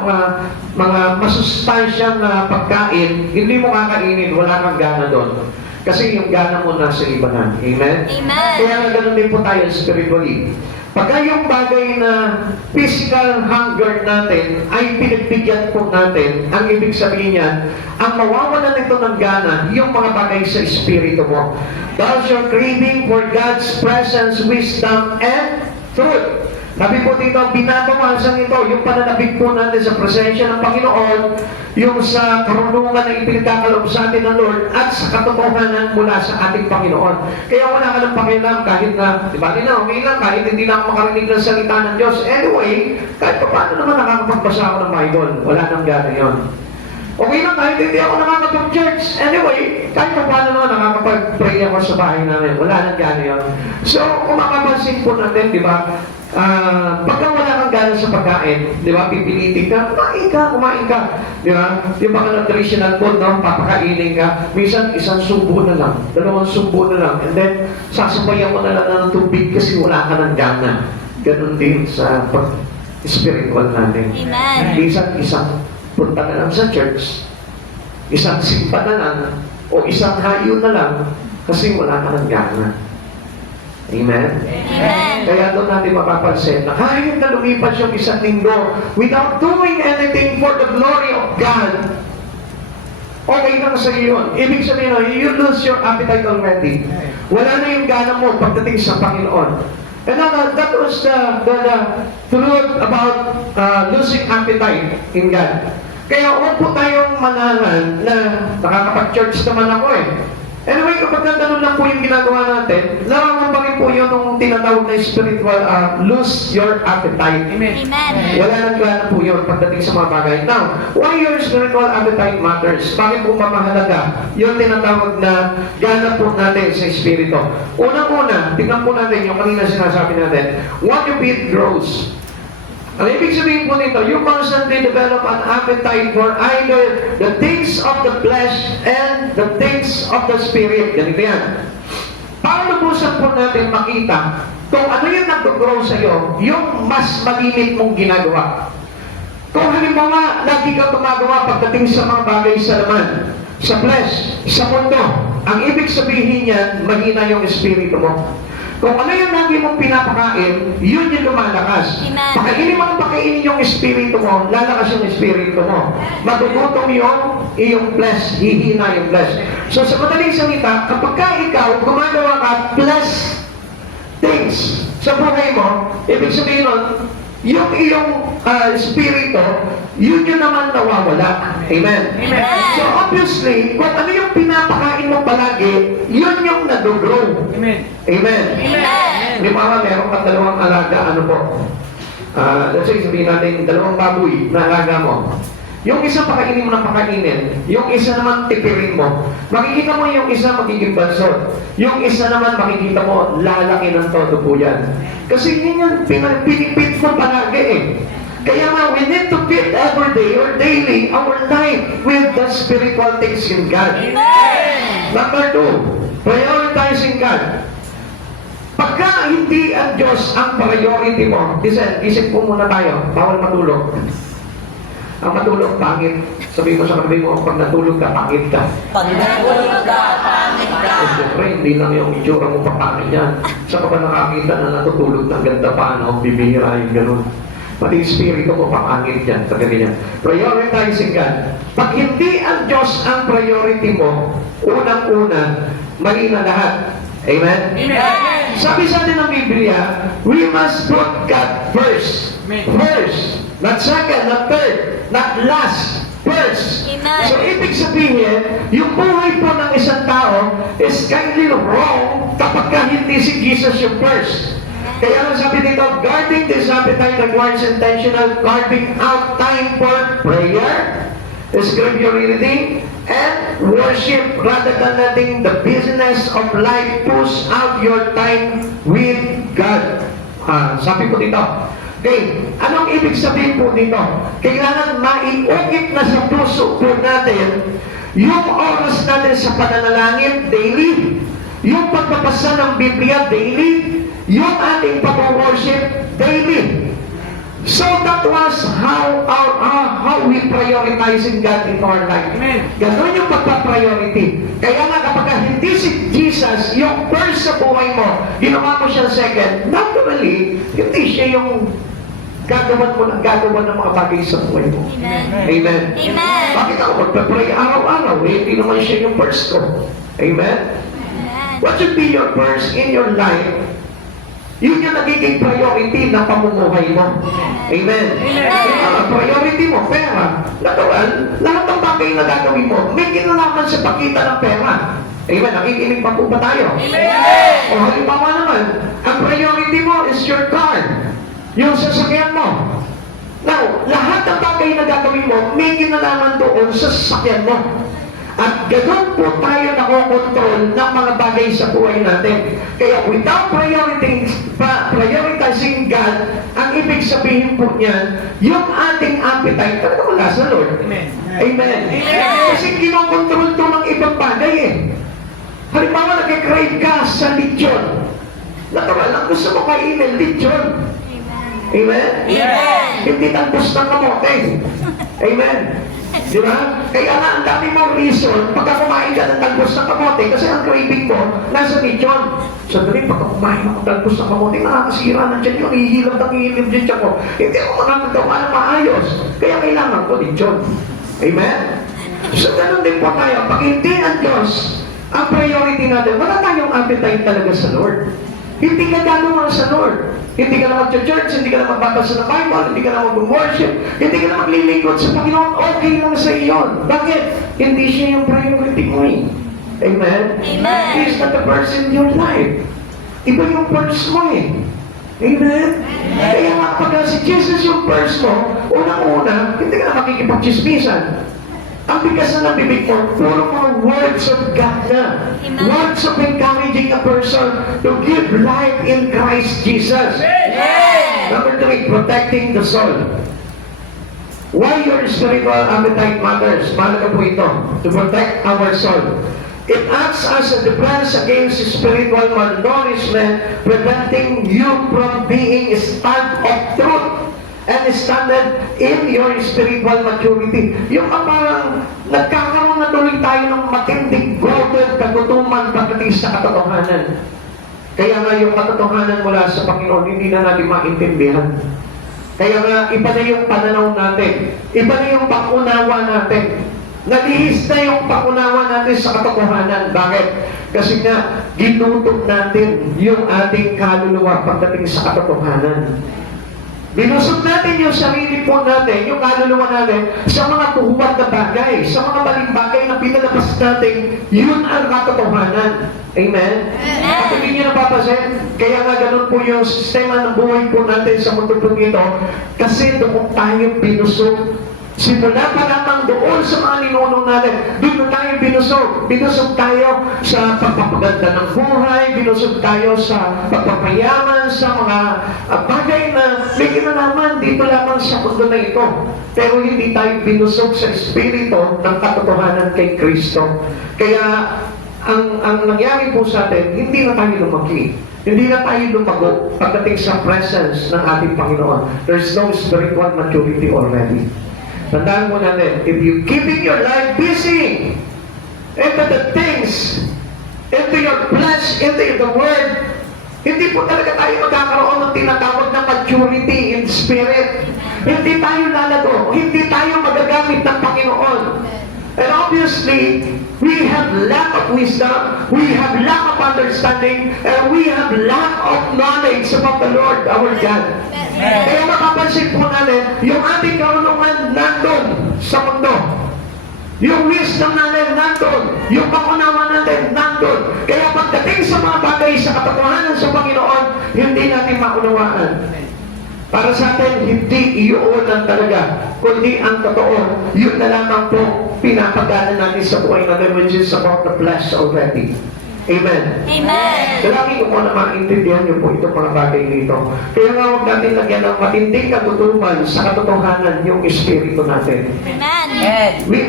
mga masustansyang pagkain, hindi mo kakainin, wala kang gana doon. Kasi yung gana mo nasa libanan. Amen? Amen. Kaya ganoon din po tayo spiritually. Pagka yung bagay na physical hunger natin ay pinagbigyan po natin, ang ibig sabihin niyan, ang mawawalan nito ng gana, yung mga bagay sa espiritu mo. Thus your craving for God's presence, wisdom, and truth. Sabi po dito, binabawasan ito, yung pananabig po natin sa presensya ng Panginoon, yung sa karunungan na ipinagkakalob sa atin ng Lord, at sa katotohanan mula sa ating Panginoon. Kaya wala ka ng pakialam kahit na, di ba nila, okay lang, kahit hindi na ako makarinig ng salita ng Diyos. Anyway, kahit pa paano naman nakakapagbasa ako ng Bible, wala nang gana yun. Okay lang, kahit hindi ako nakakapag-church. Anyway, kahit pa paano naman nakakapag-pray ako sa bahay namin, wala nang gana yun. So, kung makapansin po natin, di ba, pagka wala kang gana sa pagkain, di ba, pipilitin ka, kumain ka, di ba? Yung mga nutritional food, no, papakainin ka, minsan isang subo na lang, 2 subo na lang, and then sasabayan mo na lang ng tubig kasi wala ka ng gana. Ganun din sa spiritual natin. Amen. Minsan isang punta na lang sa church, isang simpa na lang, o isang hayo na lang, kasi wala ka ng gana. Amen? Amen. Kaya doon natin mapapansin na kahit na lumipas yung isang linggo without doing anything for the glory of God, okay lang sa iyo yun. Ibig sabihin, you lose your appetite already. Wala na yung gana mo pagdating sa Panginoon. And that was the truth about losing appetite in God. Kaya huwag po tayong manahan na nakakapag-church naman ako eh. Anyway, kapag ganun lang po yung ginagawa natin, naraman pa rin po yun nung tinatawag na spiritual lose your appetite. Amen. Amen. Wala nang gana po yun pagdating sa mga bagay. Now, why your spiritual appetite matters? Bakit po mamahalaga? Yung tinatawag na gana po natin sa espiritu. Unang-una, tingnan po natin yung kanina sinasabi natin, what you feed grows. Ang ibig sabihin po nito, you constantly develop an appetite for either the things of the flesh and the things of the spirit. Ganito yan. Paano po saan po natin makita kung ano yung nag-grow sa iyo, yung mas malimit mong ginagawa. Kung halimbawa, lagi kang gumagawa pagdating sa mga bagay sa laman, sa flesh, sa mundo, ang ibig sabihin niyan, mahina yung espiritu mo. Kung ano yung lagi mong pinapakain, yun yung lumalakas. Amen. Pakainin mo pakainin yung espiritu mo, lalakas yung espiritu mo. Magugutom yung iyong flesh, hihina yung flesh. So sa madaling salita, kapag ka ikaw gumagawa ka flesh things sa buhay mo, ibig sabihin nun, yung iyong espiritu, yun yung naman nawawala. Amen? Amen. So obviously, kung ano yung pinapakain mo palagi, yun yung nag-grow. Amen. Amen? Amen. Halimbawa, meron kang dalawang alaga, ano po? Let's say, sabihin natin, dalawang baboy na alaga mo. Yung isa pakainin mo ng pakainin, yung isa naman tipirin mo. Makikita mo yung isa magiging bansot. Yung isa naman makikita mo lalaki ng todo po yan. Kasi yun yung pinipit mo palagi eh. Kaya nga, we need to feed every day or daily our life with the spiritual things in God. Number 2, prioritizing God. Pagka hindi ang Diyos ang priority mo, isip po muna tayo, bawal matulog. Ang matulog, pangit. Sabihin mo sa katabi mo, pag natulog ka, pangit ka. Pag natulog ka, pangit ka. Eh, siyempre, hindi lang yung itsura mo papangit yan. Saan ka ba nakakita na natutulog ng ganda pa, no? Bibihira yung ganun. Pati espiritu mo, papangit yan. Sa ganyan. Prioritizing God. Pag hindi ang Diyos ang priority mo, unang-una, mali na lahat. Amen? Amen. Sabi sa atin ng Biblia, we must put God first. Amen. First. Not second, not third, not last. First. Amen. So, ibig sabihin, yung buhay po ng isang tao is kindly wrong kapag ka hindi si Jesus yung first. Kaya ang sabi dito, guarding this appetite requires intentional carving out time for prayer, scripture reading, and worship rather than letting the business of life push out your time with God. Sabi ko dito, okay, anong ibig sabihin po dito? Kailangan maiukit na sa puso po natin yung oras natin sa pananalangin daily, yung pagbabasa ng Biblia daily, yung ating pag-worship daily. So that was how we prioritizing God in our life. Amen. Ganon yung pagpa-priority. Kaya nga kapag hindi si Jesus yung first sa buhay mo, ginawa mo siya second, naturally, hindi siya yung gagawan mo ng mga bagay sa buhay mo. Amen. Amen. Amen. Bakit ako magpa-pray araw-araw? Eh, hindi naman siya yung first ko. Amen? Amen. What should be your first in your life? Yun yung nagiging priority ng pamumuhay mo. Amen. Amen. Priority mo, pera. Natural, lahat ng bagay na gagawin mo, may kinalaman sa pagkita ng pera. Amen. Nakikinig pa po ba tayo? Amen. O halimbawa naman, ang priority mo is your car. Yung sasakyan mo. Now, lahat ng bagay na gagawin mo, may kinalaman doon sa sasakyan mo. At ganoon po tayo nakokontrol ng mga bagay sa buhay natin. Kaya without prioritizing God, ang ibig sabihin po niyan, yung ating appetite, talaga wala sa Lord. Amen. Amen. Amen. Kasi kinokontrol to ng ibang bagay eh. Halimbawa, nag-crave ka sa lechon. Natural lang gusto mo kainin lechon. Amen? Amen. Hindi talbos ng kamote. Amen? Di ba? Kaya nga, ang dami mong reason, pagka kumain ka ng talbos ng kamote, kamote kasi ang craving ko nasa lechon. Sandali, pag kumain ako talbos ng kamote, nakakasira na dyan yun, ihilap ng ihilip dyan siya ko. Hindi ako makakagawa ng maayos. Kaya kailangan ko lechon. Amen? So, ganun din po tayo. Pag hindi ang Diyos, ang priority natin, wala tayong appetite talaga sa Lord. Hindi ka gano'n sa Lord. Hindi ka na mag-church, hindi ka na magbabasa ng Bible, hindi ka na mag-worship, hindi ka na maglilingkod sa Panginoon, okay lang sa iyon. Bakit? Hindi siya yung priority mo eh. Amen? Amen. He is not the person in your life. Iba yung first mo eh. Amen? Kaya nga pag si Jesus yung first mo, unang-una, hindi ka na makikipag-chismisan. Ang bigas na ng bibig mo, puro mga words of God na. Amen. Words of encouraging a person to give life in Christ Jesus. Number 3, protecting the soul. Why your spiritual appetite matters? Mahalaga po ito, to protect our soul. It acts as a defense against spiritual malnourishment, preventing you from being starved of truth and standard in your spiritual maturity. Yung parang nagkakaroon na tuloy tayo ng matinding gutom, kagutuman pagdating sa katotohanan. Kaya nga yung katotohanan mula sa Panginoon, hindi na natin maintindihan. Kaya nga, iba na yung pananaw natin. Iba na yung pangunawa natin. Nalihis na yung pangunawa natin sa katotohanan. Bakit? Kasi nga, ginutom natin yung ating kaluluwa pagdating sa katotohanan. Binusog natin yung sarili po natin, yung kaluluwa natin, sa mga buhuwag na bagay, sa mga maling bagay na pinalabas natin, yun ang katotohanan. Amen? At hindi nyo napapasin, kaya nga ganun po yung sistema ng buhay po natin sa mundo po ito, kasi doon tayo binusog. Simula pa lamang doon sa mga ninunong natin, doon na tayo binusog. Binusog tayo sa pagpapaganda ng buhay, binusog tayo sa pagpapayaman, sa mga bagay na may kinalaman dito lamang sa mundo na ito. Pero hindi tayo binusog sa espiritu ng katotohanan kay Kristo. Kaya ang nangyari po sa atin, hindi na tayo lumaki. Hindi na tayo lumago pagdating sa presence ng ating Panginoon. There's no spiritual maturity already. Tandaan mo natin, if you keeping your life busy into the things, into your flesh, into the word, hindi po talaga tayo magkakaroon ng tinatawag na maturity in spirit. Hindi tayo lalago, hindi tayo magagamit ng Panginoon. And obviously, we have lack of wisdom, we have lack of understanding, and we have lack of knowledge about the Lord, our God. Kaya makapansin po natin, yung ating karunungan nandun sa mundo. Yung wisdom natin nandun. Yung pangunawa natin nandun. Kaya pagdating sa mga bagay sa katotohanan sa Panginoon, hindi natin maunawaan. Para sa atin, hindi iyon lang talaga, kundi ang totoo, yun na lamang po pinapagana natin sa buhay natin, which is about the flesh already. Amen. Amen. Dalangin ko po na maintindihan niyo po itong mga bagay dito. Kaya nga huwag natin lagyan ng matinding katutuman sa katotohanan yung espiritu natin. Amen. Which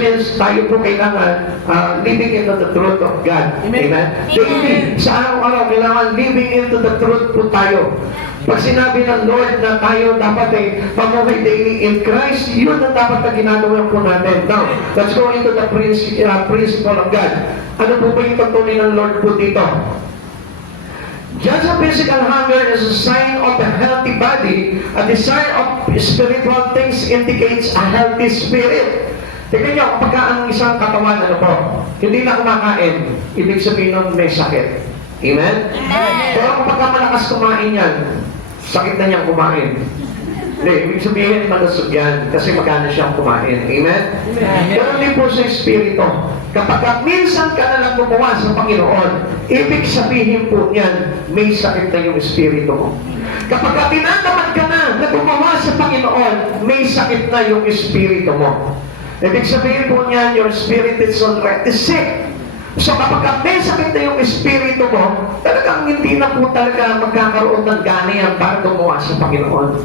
means tayo po kailangan living into the truth of God. Amen? Daily, sa araw-araw, kailangan living into the truth po tayo. Pag sinabi ng Lord na tayo dapat mamuhay daily in Christ, yun ang dapat na ginagawa po natin. Now, let's go into the principle of God. Ano po ba yung pagtunay ng Lord po dito? Just a physical hunger is a sign of a healthy body. A desire of spiritual things indicates a healthy spirit. Tingnan nyo, kapag ang isang katawan, ano po, hindi na kumakain, ibig sabihin nun may sakit. Amen? Amen. Pero kapag malakas kumain yan, sakit na niyang kumain. Hindi, ibig sabihin malusog yan kasi magana siyang kumain. Amen? Ganun din po sa Espiritu. Kapag minsan ka na lang gumawa sa Panginoon, ibig sabihin po niyan, may sakit na yung Espiritu mo. Kapag tinatamad ka na gumawa sa Panginoon, may sakit na yung Espiritu mo. Ibig sabihin po niyan, your spirit is already sick. So kapag may sakit na yung espiritu mo, talagang hindi na po talaga magkakaroon ng gana yan para gumawa sa Panginoon.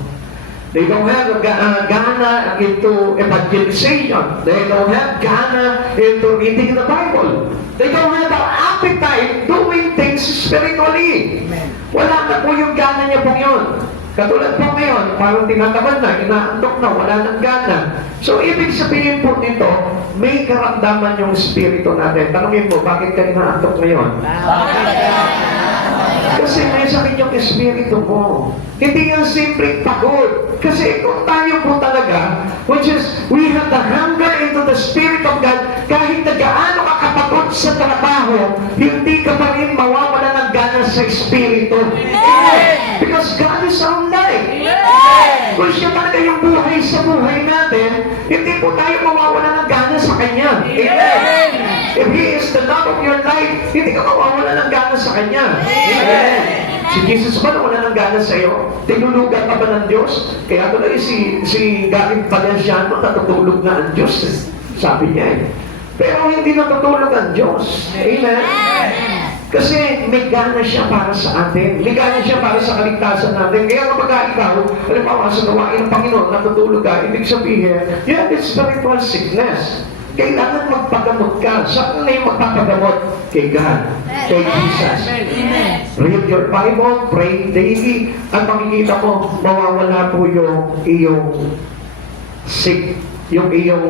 They don't have gana into evangelization. They don't have gana into reading the Bible. They don't have the appetite doing things spiritually. Wala na po yung gana niya po yun. Katulad po ngayon, parang tinatamad na, inaantok na, wala nang gana. So, ibig sabihin po nito, may karamdaman yung espiritu natin. Tanungin mo, bakit ka inaantok ngayon? Kasi may sakit yung espiritu mo. Hindi yan simpleng pagod. Kasi kung tayo po talaga, which is, we have the hunger into the Spirit of God, kahit na gaano ka kapagod sa trabaho, hindi ka pa rin mawawala ng gana sa espiritu. Because God is our life. Kung siya talaga yung buhay sa buhay natin, hindi po tayo mawawala ng gana sa Kanya. Amen. If He is the love of your life, hindi ka mawawala ng gana sa Kanya. Amen. Si Jesus ba nawala ng gana sa iyo? Tinulugan ka ba ng Diyos? Kaya tuloy si Gary Valenciano, natutulog na ang Diyos. Sabi niya eh. Pero hindi natutulog ang Diyos. Amen. Kasi may gana siya para sa atin. May gana siya para sa kaligtasan natin. Kaya kapag ikaw, halimbawa sa gawain ng Panginoon, natutulog ka, ibig sabihin, you have this spiritual sickness. Kailangan magpagamot ka. Saan na yung magpapagamot? Kay God. Kay Jesus. Read your Bible, pray daily, at makikita mo, mawawala po yung iyong sick, yung iyong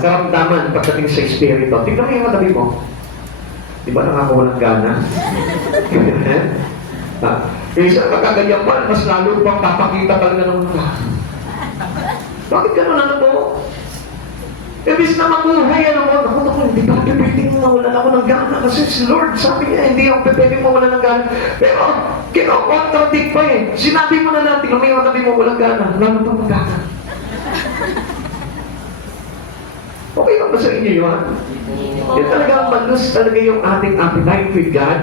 karamdaman pagdating sa Espiritu. Tignan mo yung matabi mo. Di ba nakakawalang gana? Kaysa magkaganyan pa, mas lalo pang papakita talaga ng bakit gano'n ano po? Ibig na mabuhay, hindi pa pwedeng mawalan ako ng gana kasi si Lord sabi niya, hindi ako pwedeng mawalan ng gana. Pero, kino-contradict pa eh. Sinabi mo na natin, may matabi mo walang gana, lalo pa mag-gana. Okay lang ba sa inyo yun? Yan talagang malus talaga yung ating appetite with God.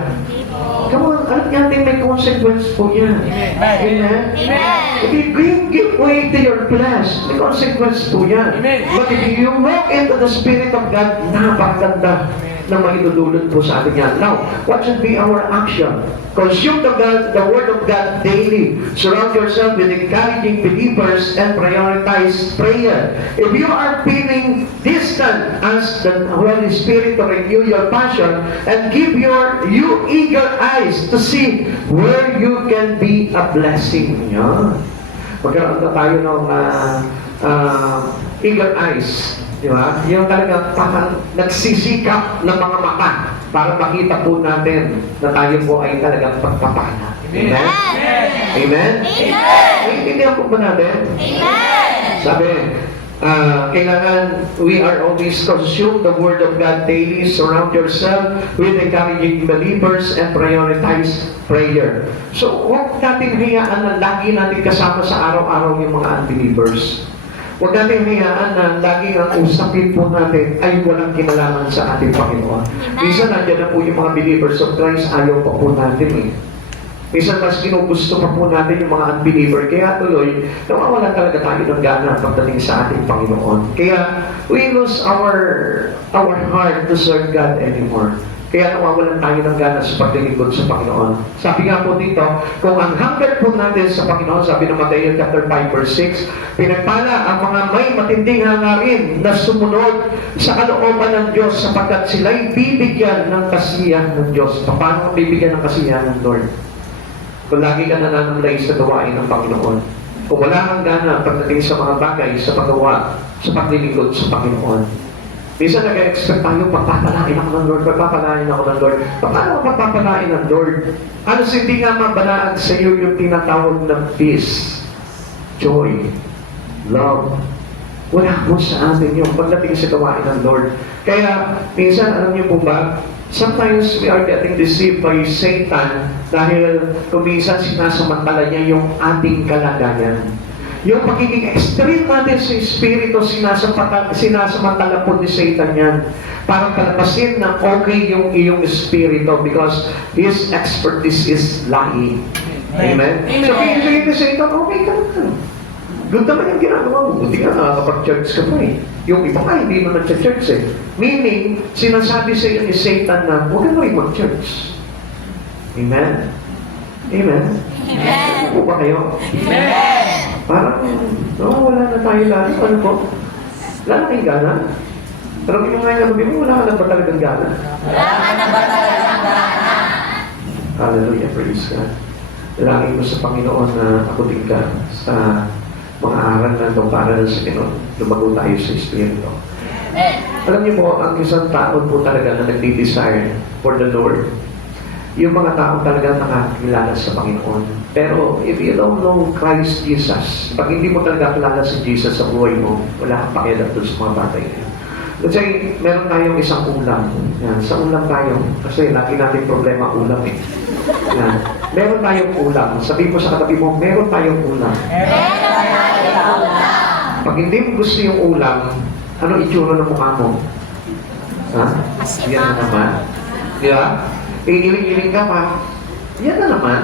Come on, alam natin may consequence po yan. Amen? If you give way to your flesh, may consequence po yan. But if you walk into the Spirit of God, napakaganda na maidudulot po sa atin yan. Now, what should be our action? Consume the Word of God daily. Surround yourself with encouraging believers and prioritize prayer. If you are feeling distant, ask the Holy Spirit to renew your passion and give you eager eyes to see where you can be a blessing. Yan. Magkaroon na tayo ng eager eyes. Di ba? Yung talagang parang nagsisikap ng mga mata para makita po natin na tayo po ay talagang pagpapala. Amen? Amen? Naiintindihan po ba natin? Sabi, kailangan we are always consume the Word of God daily, surround yourself with encouraging believers and prioritize prayer. So, huwag natin hayaan na lagi natin kasama sa araw-araw yung mga unbelievers. Huwag natin hayaan na laging ang usapin po natin ay walang kinalaman sa ating Panginoon. Minsan nandiyan na po yung mga believers of Christ, ayaw pa po natin eh. Minsan mas ginugusto pa po natin yung mga unbeliever. Kaya tuloy, nawawalan talaga tayo ng gana pagdating sa ating Panginoon. Kaya we lose our heart to serve God anymore. Kaya nawawalan tayo ng gana sa paglilingkod sa Panginoon. Sabi nga po dito, kung ang hunger po natin sa Panginoon, sabi ng Matthew chapter 5 verse 6, pinagpala ang mga may matinding hangarin na sumunod sa kalooban ng Diyos sapagkat sila'y bibigyan ng kasiyahan ng Diyos. Paano bibigyan ng kasiyahan ng Lord? Kung lagi ka nananalay sa gawain ng Panginoon. Kung wala kang gana pagdating sa mga bagay, sa paggawa, sa paglilingkod sa Panginoon. Minsan nag-expect tayo, pagpapalain ako ng Lord, pagpapalain ako ng Lord. Paano pagpapalain ng Lord? Ano hindi nga mabanaag sa iyo yung tinatawag ng peace, joy, love. Wala po sa atin yung pagdating sa gawain ng Lord. Kaya, minsan, alam niyo po ba, sometimes we are getting deceived by Satan dahil kung minsan sinasamantala niya yung ating kalagayan. Yung pagiging extreme natin sa Espiritu, sinasamantala po ni Satan yan. Para palapasin na okay yung iyong Espiritu because his expertise is lying. Amen? So, pinigay ni Satan, okay ka naman. Good naman yung ginagawa mo. Buti nga, nakakapag-church ka pa eh. Yung iba ka, hindi mo nag-church eh. Meaning, sinasabi sa iyo ni Satan na, huwag ka na rin mag-church. Amen? Amen? Amen? Ano ba kayo? Amen! Parang, wala na tayo lalo. Ano po? Wala na kayong gana? Pero kung yung nga gabi mo, wala ka na ba talagang gana? Wala ka na ba talagang gana? Hallelujah, praise God. Dalangin mo sa Panginoon na akutin ka sa mga aral na itong para sa Panginoon. Lumago tayo sa Espiritu. Alam niyo po, ang isang tao po talaga na nagdi-desire for the Lord, yung mga tao talaga nakakilala sa Panginoon. Pero if you don't know Christ Jesus, pag hindi mo talaga kilala si Jesus sa buhay mo, wala kang pakialam doon sa mga bagay na yun. Let's say, meron tayong isang ulam. Yan, sa ulam tayo. Kasi lagi natin problema ulam eh. Yan. Meron tayong ulam. Sabihin mo sa katabi mo, meron tayong ulam. Pag hindi mo gusto yung ulam, ano itsura ng mukha mo? Ha? Yan na naman. Di ba? Iiling-iling ka pa. Yan na naman.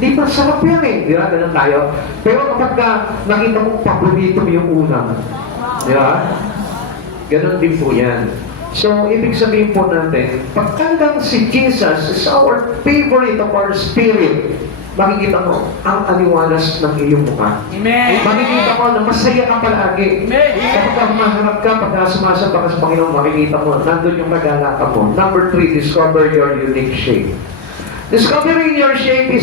Di ba sarap yan eh. Di ba? Ganun tayo. Pero kapag nakita mo paborito mo yung ulam, di ba? Ganun din po yan. So, ibig sabihin po natin, pagkandang si Jesus is our favorite of our spirit, makikita mo ang aliwalas ng iyong mukha. Amen. Makikita mo na masaya ka palagi. Amen. Kapag humaharap ka, pag sumasamba ka sa Panginoon, makikita mo, nandun yung magalaka mo. Number 3, discover your unique shape. Discovering your shape in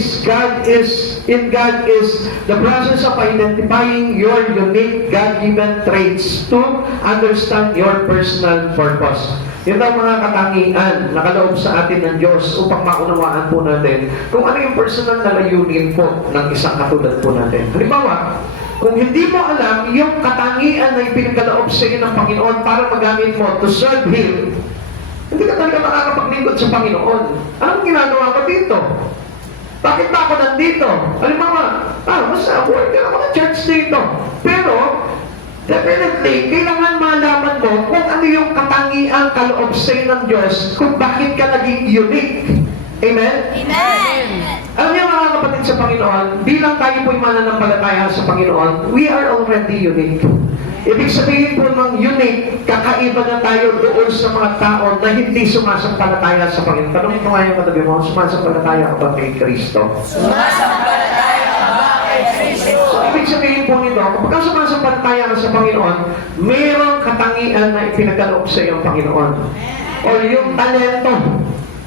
God is the process of identifying your unique God-given traits to understand your personal purpose. Yun ang mga katangian na kaloob sa atin ng Diyos upang maunawaan po natin kung ano yung personal na layunin po ng isang katulad po natin. Halimbawa, kung hindi mo alam yung katangian na ipinagkaloob sa iyo ng Panginoon para magamit mo to serve Him, hindi ka talaga makakapaglingkod sa Panginoon. Anong ginagawa ko dito? Bakit ba ako nandito? Halimbawa, basta worker ako ng church dito. Pero, definitely, kailangan malaman mo kung ano yung katangiang kaloob sa'yo ng Diyos kung bakit ka naging unique. Amen? Amen. Alam niyo mga kapatid sa Panginoon, bilang tayo po'y mananampalataya sa Panginoon, we are already unique. Ibig sabihin po ng unique, kakaiba na tayo doon sa mga tao na hindi sumasampalataya sa Panginoon. Tanongin ko nga yung katabi mo, sumasampalataya ka ba kay Kristo? Sumasampalataya ka ba kay Kristo? So, ibig sabihin po nito, kapag sumasampalataya ka sa Panginoon, mayroong katangian na ipinagkaloob sa iyong Panginoon. O yung talento.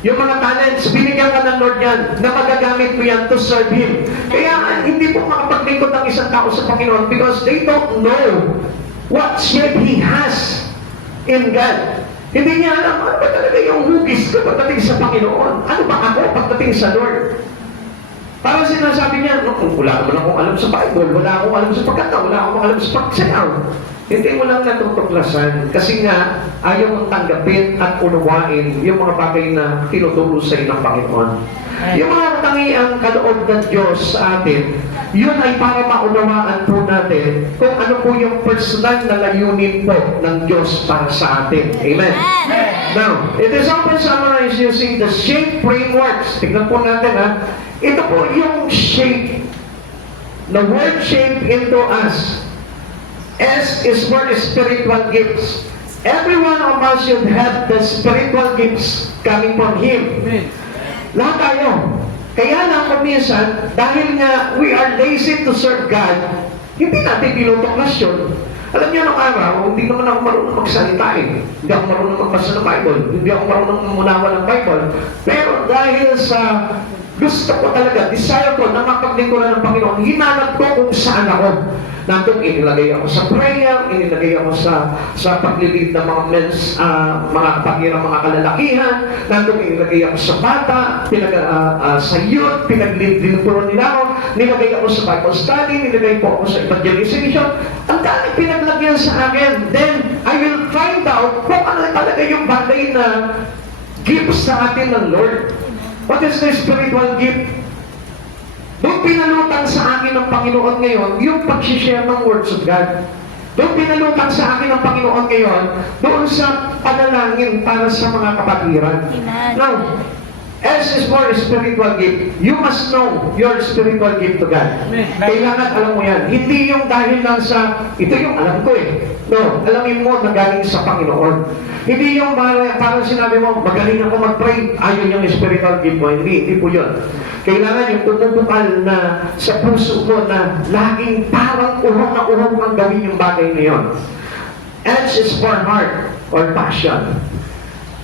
Yung mga talents, binigyan ka ng Lord yan, na magagamit mo yan to serve Him. Kaya hindi po makapaglingkod ng isang tao sa Panginoon because they don't know what shape He has in God. Hindi niya alam, ano ba talaga yung hugis ko pagdating sa Panginoon? Ano ba ako pagdating sa Lord? Parang sinasabi niya, wala naman akong alam sa Bible, wala akong alam sa pagkanta, wala akong alam sa pagsayaw. Hindi mo lang natutuklasan kasi nga ayaw mong tanggapin at unawain yung mga bagay na tinuturo sa ng Panginoon. Yung mga katangiang kaloob ng Diyos sa atin, yun ay para maunawaan po natin kung ano po yung personal na layunin po ng Diyos para sa atin. Amen? Now, it is often summarized using the shape frameworks. Tignan po natin ha. Ito po yung shape. The word shape into us. S is for spiritual gifts. Every one of us should have the spiritual gifts coming from Him. Lahat tayo. Kaya lang kuminsan, dahil nga we are lazy to serve God, hindi natin tinutuklas yun. Alam niyo, nung araw, hindi naman ako marunong magsalita eh. Hindi ako marunong magbasa ng Bible. Hindi ako marunong umunawa ng Bible. Pero dahil sa gusto ko talaga, desire ko na mapaglingkuran ng Panginoon, hinanap ko kung saan ako. Nandun, inilagay ako sa prayer, inilagay ako sa paglilid ng mga mga kapakirang mga kalalakihan, nandun, inilagay ako sa bata, sa youth, pinaglilid nila ako, nilagay ako sa Bible study, nilagay po ako sa evangelization. Ang daming pinaglagyan sa akin. Then, I will find out kung ano talaga yung bagay na gift sa atin ng Lord. What is the spiritual gift? Doon pinalutang sa akin ng Panginoon ngayon, yung pag-share ng words of God. Doon pinalutang sa akin ng Panginoon ngayon, doon sa panalangin para sa mga kapatiran. Now, S is for spiritual gift. You must know your spiritual gift to God. Kailangan alam mo yan. Hindi yung dahil lang sa, ito yung alam ko eh. No, alamin mo na galing sa Panginoon. Hindi yung parang sinabi mo, magaling ako mag-pray, ayun yung spiritual gift mo. Hindi po yun. Kailangan yung tumubukal na sa puso mo na laging parang urong na urong kang gawin yung bagay na yun. H is for heart or passion.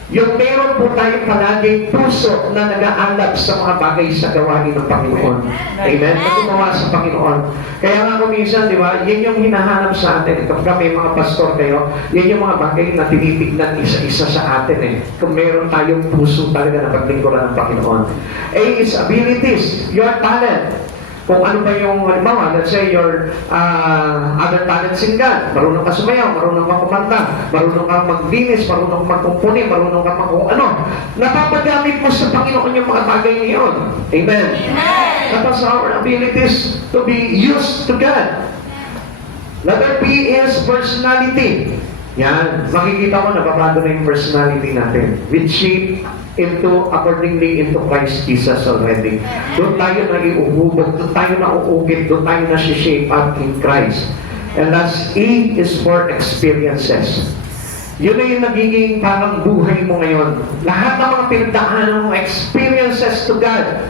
Yung meron po tayong palaging puso na nag-aalab sa mga bagay sa gawain ng Panginoon. Amen? Na gumawa sa Panginoon. Kaya nga kung minsan, di ba, yan yung hinahanap sa atin. Ito kami mga pastor kayo, yan yung mga bagay na tinitignan isa-isa sa atin eh. Kung meron tayong puso talaga na paglingkuran ng Panginoon. A is abilities, your talent. Kung ano ba yung, halimbawa, let's say your other talents in God. Marunong ka sumayaw, marunong ka kumanta, marunong ka maglinis, marunong ka magkumpuni, marunong ka kung ano. Napapagamit mo sa Panginoon yung mga bagay niyon. Amen. That is our abilities to be used to God. Letter P is personality. Yan. Makikita mo, nababago na yung personality natin. With shape accordingly into Christ Jesus already. Doon tayo nag-iuhubog, doon tayo nauugit, doon tayo na-shape up in Christ. And last E is for experiences. Yun na yung nagiging parang buhay mo ngayon. Lahat ng mga pinagdaanan mo, experiences to God.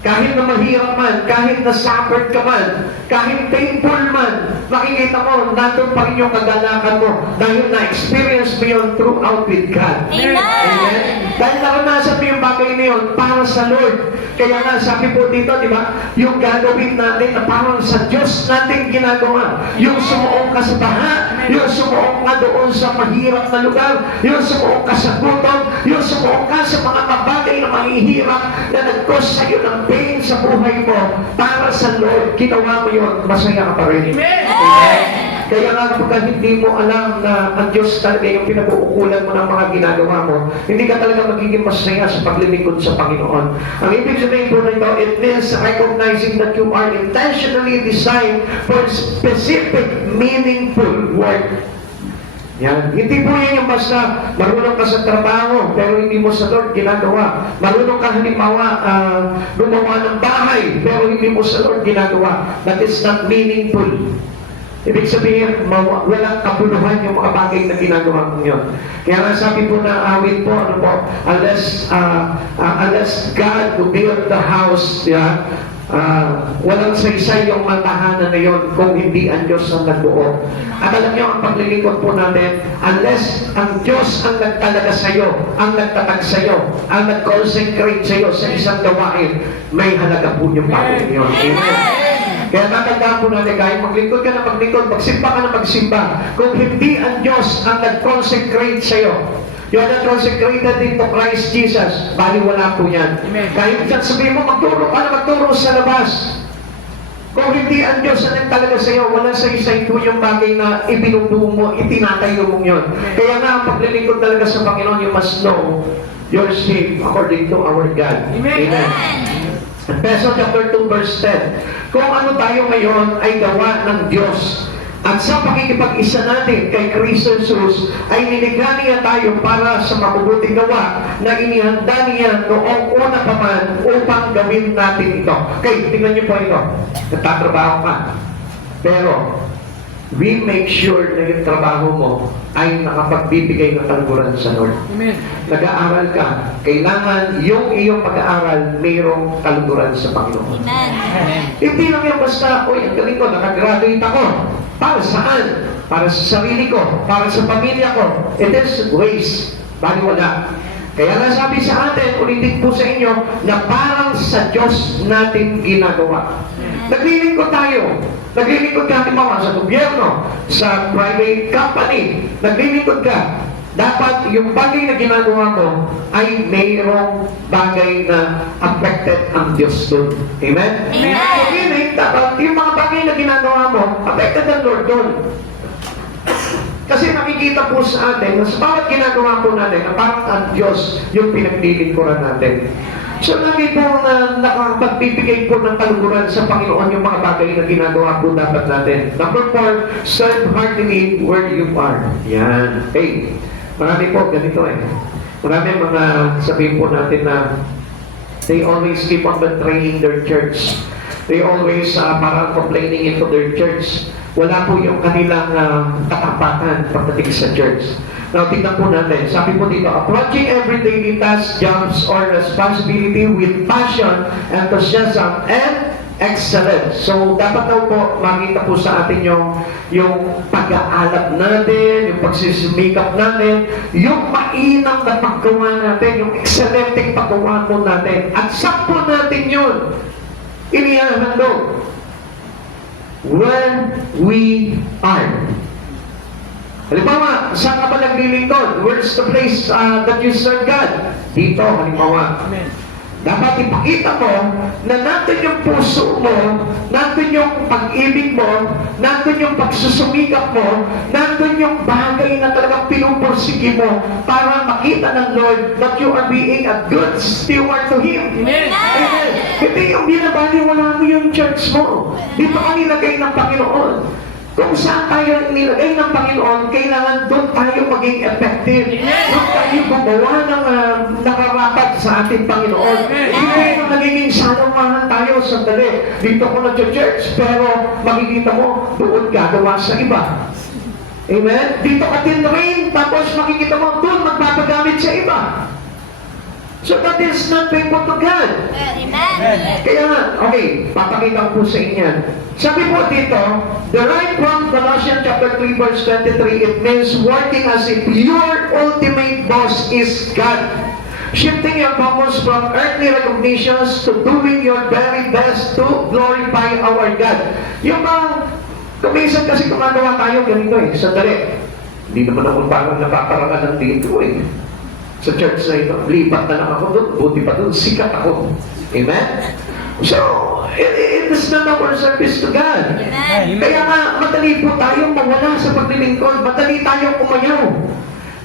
Kahit na mahirap man, kahit na suffered ka man, kahit painful man, makikita mo, nandun pa rin yung kagalakan mo dahil na-experience mo yun throughout with God. Amen? Dahil naranasan mo yung bagay na yun para sa Lord. Kaya nga, sabi po dito, di ba, yung gagawin natin na parang sa Diyos natin ginagawa. Yung sumuong ka sa baha, yung sumuong ka doon sa mahirap na lugar, yung sumuong ka sa gutom, yung sumuong ka sa mga bagay na mahihirap na nag-cause sa'yo ng pain sa buhay mo para sa Lord, ginawa mo yun, masaya ka pa rin. Amen. Kaya nga kapag hindi mo alam na ang Diyos talaga yung pinag-uukulan mo ng mga ginagawa mo, hindi ka talaga magiging masaya sa paglilingkod sa Panginoon. Ang ibig sabihin po nito, it means recognizing that you are intentionally designed for specific, meaningful work. Yan. Hindi po yan yung basta marunong ka sa trabaho pero hindi mo sa Lord ginagawa. Marunong ka halimbawa gumawa ng bahay pero hindi mo sa Lord ginagawa. That is not meaningful. Ibig sabihin, walang kabuluhan yung mga bagay na ginagawa mo yun. Kaya nga sabi po na awit po, ano po, unless God will build the house, walang saysay yung matahanan na yun kung hindi ang Diyos ang nagbuo. At alam niyo, ang paglilingkod po natin, unless ang Diyos ang nagtalaga sa iyo, ang nagtatag sa iyo, ang nag-consecrate sa iyo sa isang gawain, may halaga po yung bagay niyo. Amen. Kaya tatandaan po natin, kahit maglingkod ka na maglingkod, magsimba ka na magsimba, kung hindi ang Diyos ang nag-consecrate sa iyo, you are not consecrated into Christ Jesus, bali wala po yan. Kahit sabihin mo, magturo ka na magturo sa labas. Kung hindi ang Diyos ang nagtalaga sa iyo, wala sa isa ito yung bagay na ibinubuo mo, itinatayo mo yun. Kaya nga, ang paglilingkod talaga sa Panginoon, you must know your shape according to our God. Amen. Efeso chapter 2 verse 10. Kung ano tayo ngayon ay gawa ng Diyos. At sa pakikipag-isa natin kay Kristo Jesus ay nilikha niya tayo para sa mabubuting gawa na inihanda niya noong una pa man upang gawin natin ito. Okay, tingnan niyo po ito. Nagtatrabaho ka. Pero, we make sure na yung trabaho mo ay nakapagbibigay ng talguran sa Lord. Amen. Nag-aaral ka. Kailangan yung iyong pag-aaral mayroong talguran sa Panginoon. Amen. Hindi lang yung basta, uy, ang galing ko, nakagraduate ako. Para saan? Para sa sarili ko, para sa pamilya ko. It is waste. Bali wala. Kaya nga sabi sa atin, ulitin po sa inyo, na parang sa Diyos natin ginagawa. Naglilingkod tayo. Naglilingkod ka, halimbawa, sa gobyerno, sa private company. Naglilingkod ka. Dapat yung bagay na ginagawa mo ay mayroong bagay na affected ang Diyos doon. Amen? Amen. So, meaning, dapat yung mga bagay na ginagawa mo, affected ang Lord doon. Kasi nakikita po sa atin na sa bawat ginagawa po natin, na parang ang Diyos yung pinaglilingkuran natin. So, lagi po na nakapagbibigay po ng kaluguran sa Panginoon yung mga bagay na ginagawa po dapat natin. Number 4, serve heartily where you are. Yan. Hey, marami po ganito eh. Marami mga sabihin po natin na they always keep on betraying their church. They always parang complaining into their church. Wala po yung kanilang katapatan pagdating sa church. Now, tingnan po natin. Sabi po dito, approaching every daily task, jobs, or responsibility with passion, enthusiasm, and Excellent. So, dapat daw po makita po sa atin yung pag-aalab natin, yung pagsisumikap natin, yung mainam na paggawa natin, yung excelente paggawa po natin. At sakto natin yun. Inihahandog. Where we are. Halimbawa, saan ka ba naglilingkod? Where's the place that you serve God? Dito, halimbawa. Amen. Dapat ipakita mo na nandun yung puso mo, nandun yung pag-ibig mo, nandun yung pagsusumikap mo, nandun yung bagay na talagang pinupursige mo para makita ng Lord that you are being a good steward to Him. Amen. Amen. Hindi yung binabaliwala mo yung church mo. Dito ka nilagay ng Panginoon. Kung saan tayo nilagay ng Panginoon, kailangan doon tayo maging effective. Doon tayo gumawa ng nakarapat sa ating Panginoon. Hindi tayo nagiging salamahan tayo sandali. Dito ko nag-church, pero makikita mo, doon gagawa sa iba. Amen? Dito ka tinrain, tapos makikita mo, doon magpapagamit sa iba. So that is not faithful to God. Amen. Kaya nga, okay, papakita ko po sa inyo. Sabi po dito, the right from Colossians chapter 3 verse 23, it means working as if your ultimate boss is God. Shifting your focus from earthly recognitions to doing your very best to glorify our God. Yung bang, kumisan kasi gumagawa tayo ganito eh, sandali. Hindi naman ako parang napaparangan ng dito eh. Sa church na ito, lipat na lang ako doon, buti pa doon, sikat ako. Amen? So, it is not our service to God. Amen. Kaya nga, madali po tayong mawala sa paglilingkod, madali tayong umayaw.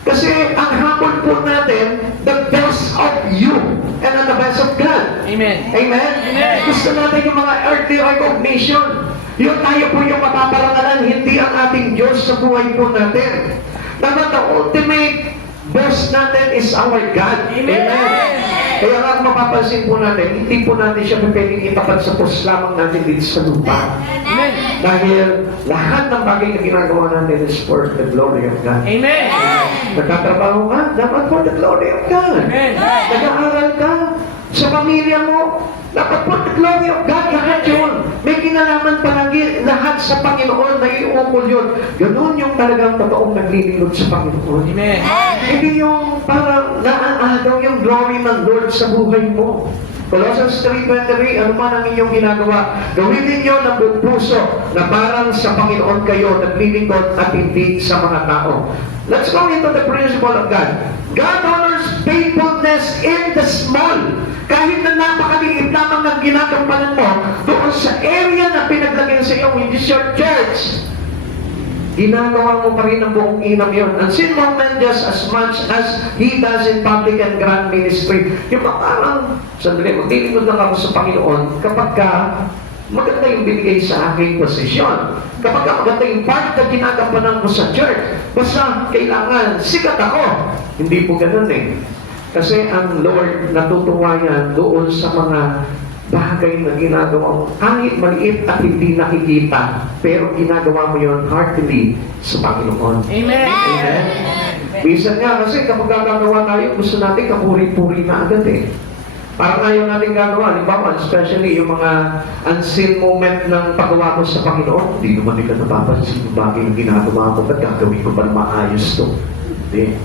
Kasi ang habol po natin, the best of you and the best of God. Amen. Amen? Amen. Gusto natin yung mga earthly recognition. Yung tayo po yung mapaparangalan, hindi ang ating Diyos sa buhay po natin. Dapat the ultimate boss natin is our God. Amen. Kaya nga mapapansin po natin, hindi po natin siya pwedeng itapat sa post lamang natin dito sa lupa. Amen. Dahil lahat ng bagay na ginagawa natin is for the glory of God. Amen. Nagtatrabaho ka, dapat for the glory of God. Amen. Nag-aaral ka, sa pamilya mo, dapat for the glory of God, lahat yun. May kinalaman palagi, lahat sa Panginoon, na iukol yun. Ganun yung talagang totoong naglilingkod sa Panginoon. Amen. Hindi yung parang naaagaw yung glory ng Lord sa buhay mo. Colossians 3:23, ano man ang inyong ginagawa, gawin ninyo ng buong puso na parang sa Panginoon kayo naglilingkod at hindi sa mga tao. Let's go into the principle of God. God honors faithfulness in the small. Kahit na napakaliit lamang ng ginagampanan mo, doon sa area na pinaglagyan sa iyo, hindi your church, ginagawa mo pa rin ang buong inam yun. And sin moment just as much as He does in public and grand ministry. Yung parang, sandali, maglilingkod lang ako sa Panginoon kapag ka maganda yung binigay sa aking posisyon. Kapag ka maganda yung part na ginagampanan ko sa church, basta kailangan sikat ako. Hindi po ganun eh. Kasi ang Lord natutuwa yan doon sa mga bagay na ginagawa mo, kahit maliit at hindi nakikita, pero ginagawa mo yon heartily sa Panginoon. Amen. Amen? Minsan nga kasi kapag gagawa tayo, gusto natin kapuri-puri na agad eh. Parang ayaw natin gagawa. Halimbawa, especially yung mga unseen moment ng paggawa mo sa Panginoon, hindi naman ka napapansin yung bagay yung ginagawa mo, ba't gagawin ko ba na maayos to? Hindi.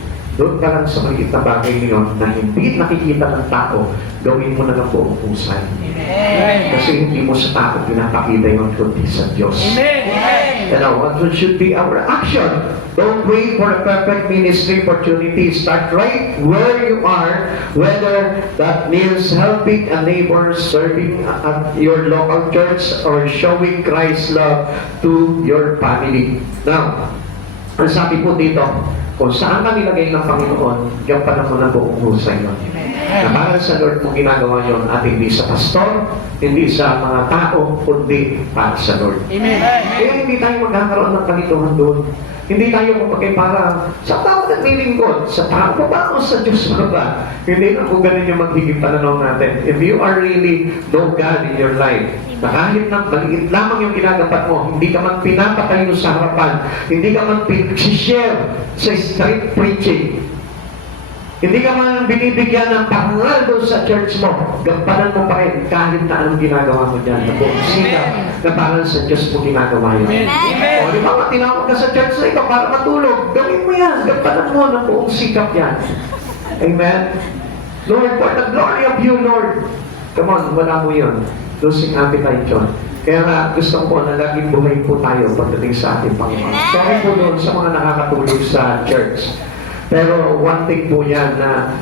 Doon ka lang sa maliit na bagay ngayon na hindi nakikita ng tao, gawin mo na ng buong pusay. Amen. Kasi hindi mo sa tao pinapakita yung kundi sa Diyos. Amen. And what should be our action? Don't wait for a perfect ministry opportunity. Start right where you are, whether that means helping a neighbor, serving at your local church, or showing Christ's love to your family. Now, ang sabi po dito, kung saan ka nilagay ng Panginoon, diyan pa naman ang buong husay yun. Na para sa Lord mo ginagawa yun at hindi sa pastor, hindi sa mga tao, kundi para sa Lord. Amen. Kaya hindi tayo magkakaroon ng kalituhan doon. Hindi tayo kumagay para sa tao naglilingkod, sa tao pa o sa Diyos ba? Hindi na kung ganun yung maghiging pananaw natin. If you are really know God in your life, na kahit na maliit lamang yung ginagapat mo, hindi ka man pinapatayo sa harapan, hindi ka man share sa street preaching, Hindi ka man binibigyan ng parangal doon sa church mo, gampanan mo pa rin kahit na anong ginagawa mo dyan. Sikap na parang sa Diyos mo ginagawa yun. O, di ba, tinawag ka sa church na ikaw para matulog, gawin mo yan, gampanan mo ng buong sikap yan. Amen? Lord, for the glory of you, Lord. Come on, wala mo yun. Losing appetite yun. Kaya nga, gusto ko na laging buhay po tayo pagdating sa ating Panginoon. Sorry po doon sa mga nakakatulog sa church. Pero one thing po yan na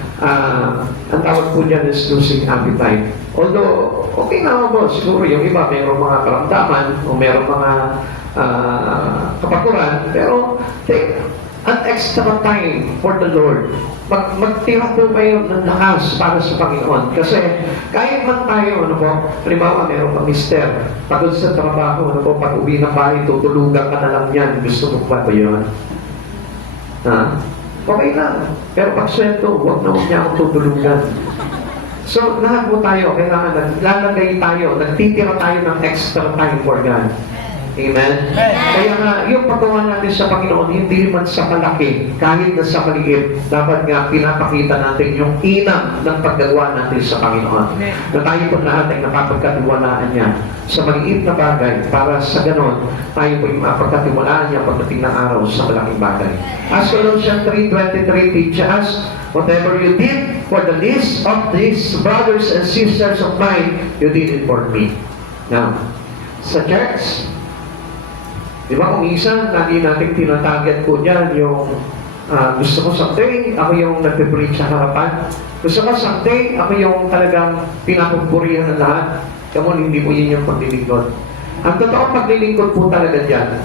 ang tawag po dyan is losing appetite. Although, okay na po, siguro yung iba mayroong mga karamdaman o mayroong mga kapakuran, pero take an extra time for the Lord. Magtira po kayo ng lakas para sa Panginoon. Kasi kahit man tayo, ano po, halimbawa meron pa mister, pagod sa trabaho, ano po, pag uwi ng bahay, tutulugan ka na lang yan. Gusto mo ba yun? Ha? Okay lang. Pero pag sweldo, huwag na huwag niya akong tutulugan. So, lahat po tayo, kailangan naglalagay tayo, nagtitira tayo ng extra time for God. Amen? Kaya nga, yung paggawa natin sa Panginoon, hindi man sa malaki, kahit na sa maliit, dapat nga pinapakita natin yung inam ng paggagawa natin sa Panginoon. Na tayo po lahat ay napapagkatiwalaan niya sa maliit na bagay, para sa ganon, tayo po yung mapagkatiwalaan niya pagdating ng araw sa malaking bagay. As Colossians 3:23 teach us, whatever you did for the least of these brothers and sisters of mine, you did it for me. Now, sa church, di ba kung isa, lagi natin tinatarget po dyan yung gusto ko someday, ako yung nagpe-preach sa harapan. Gusto ko someday, ako yung talagang pinapupurihan ng lahat. Kamu, hindi po yun yung paglilingkod. Ang totoong paglilingkod po talaga dyan,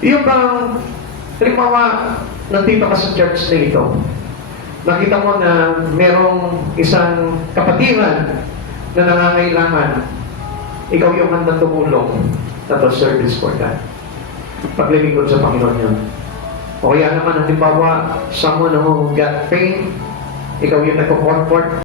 yung bang, halimbawa, nandito ka sa church na ito, nakita mo na merong isang kapatiran na nangangailangan, ikaw yung handang tumulong na to service for God. Paglilingkod sa Panginoon yun. O kaya naman, halimbawa, someone who got pain, ikaw yung nagko-comfort,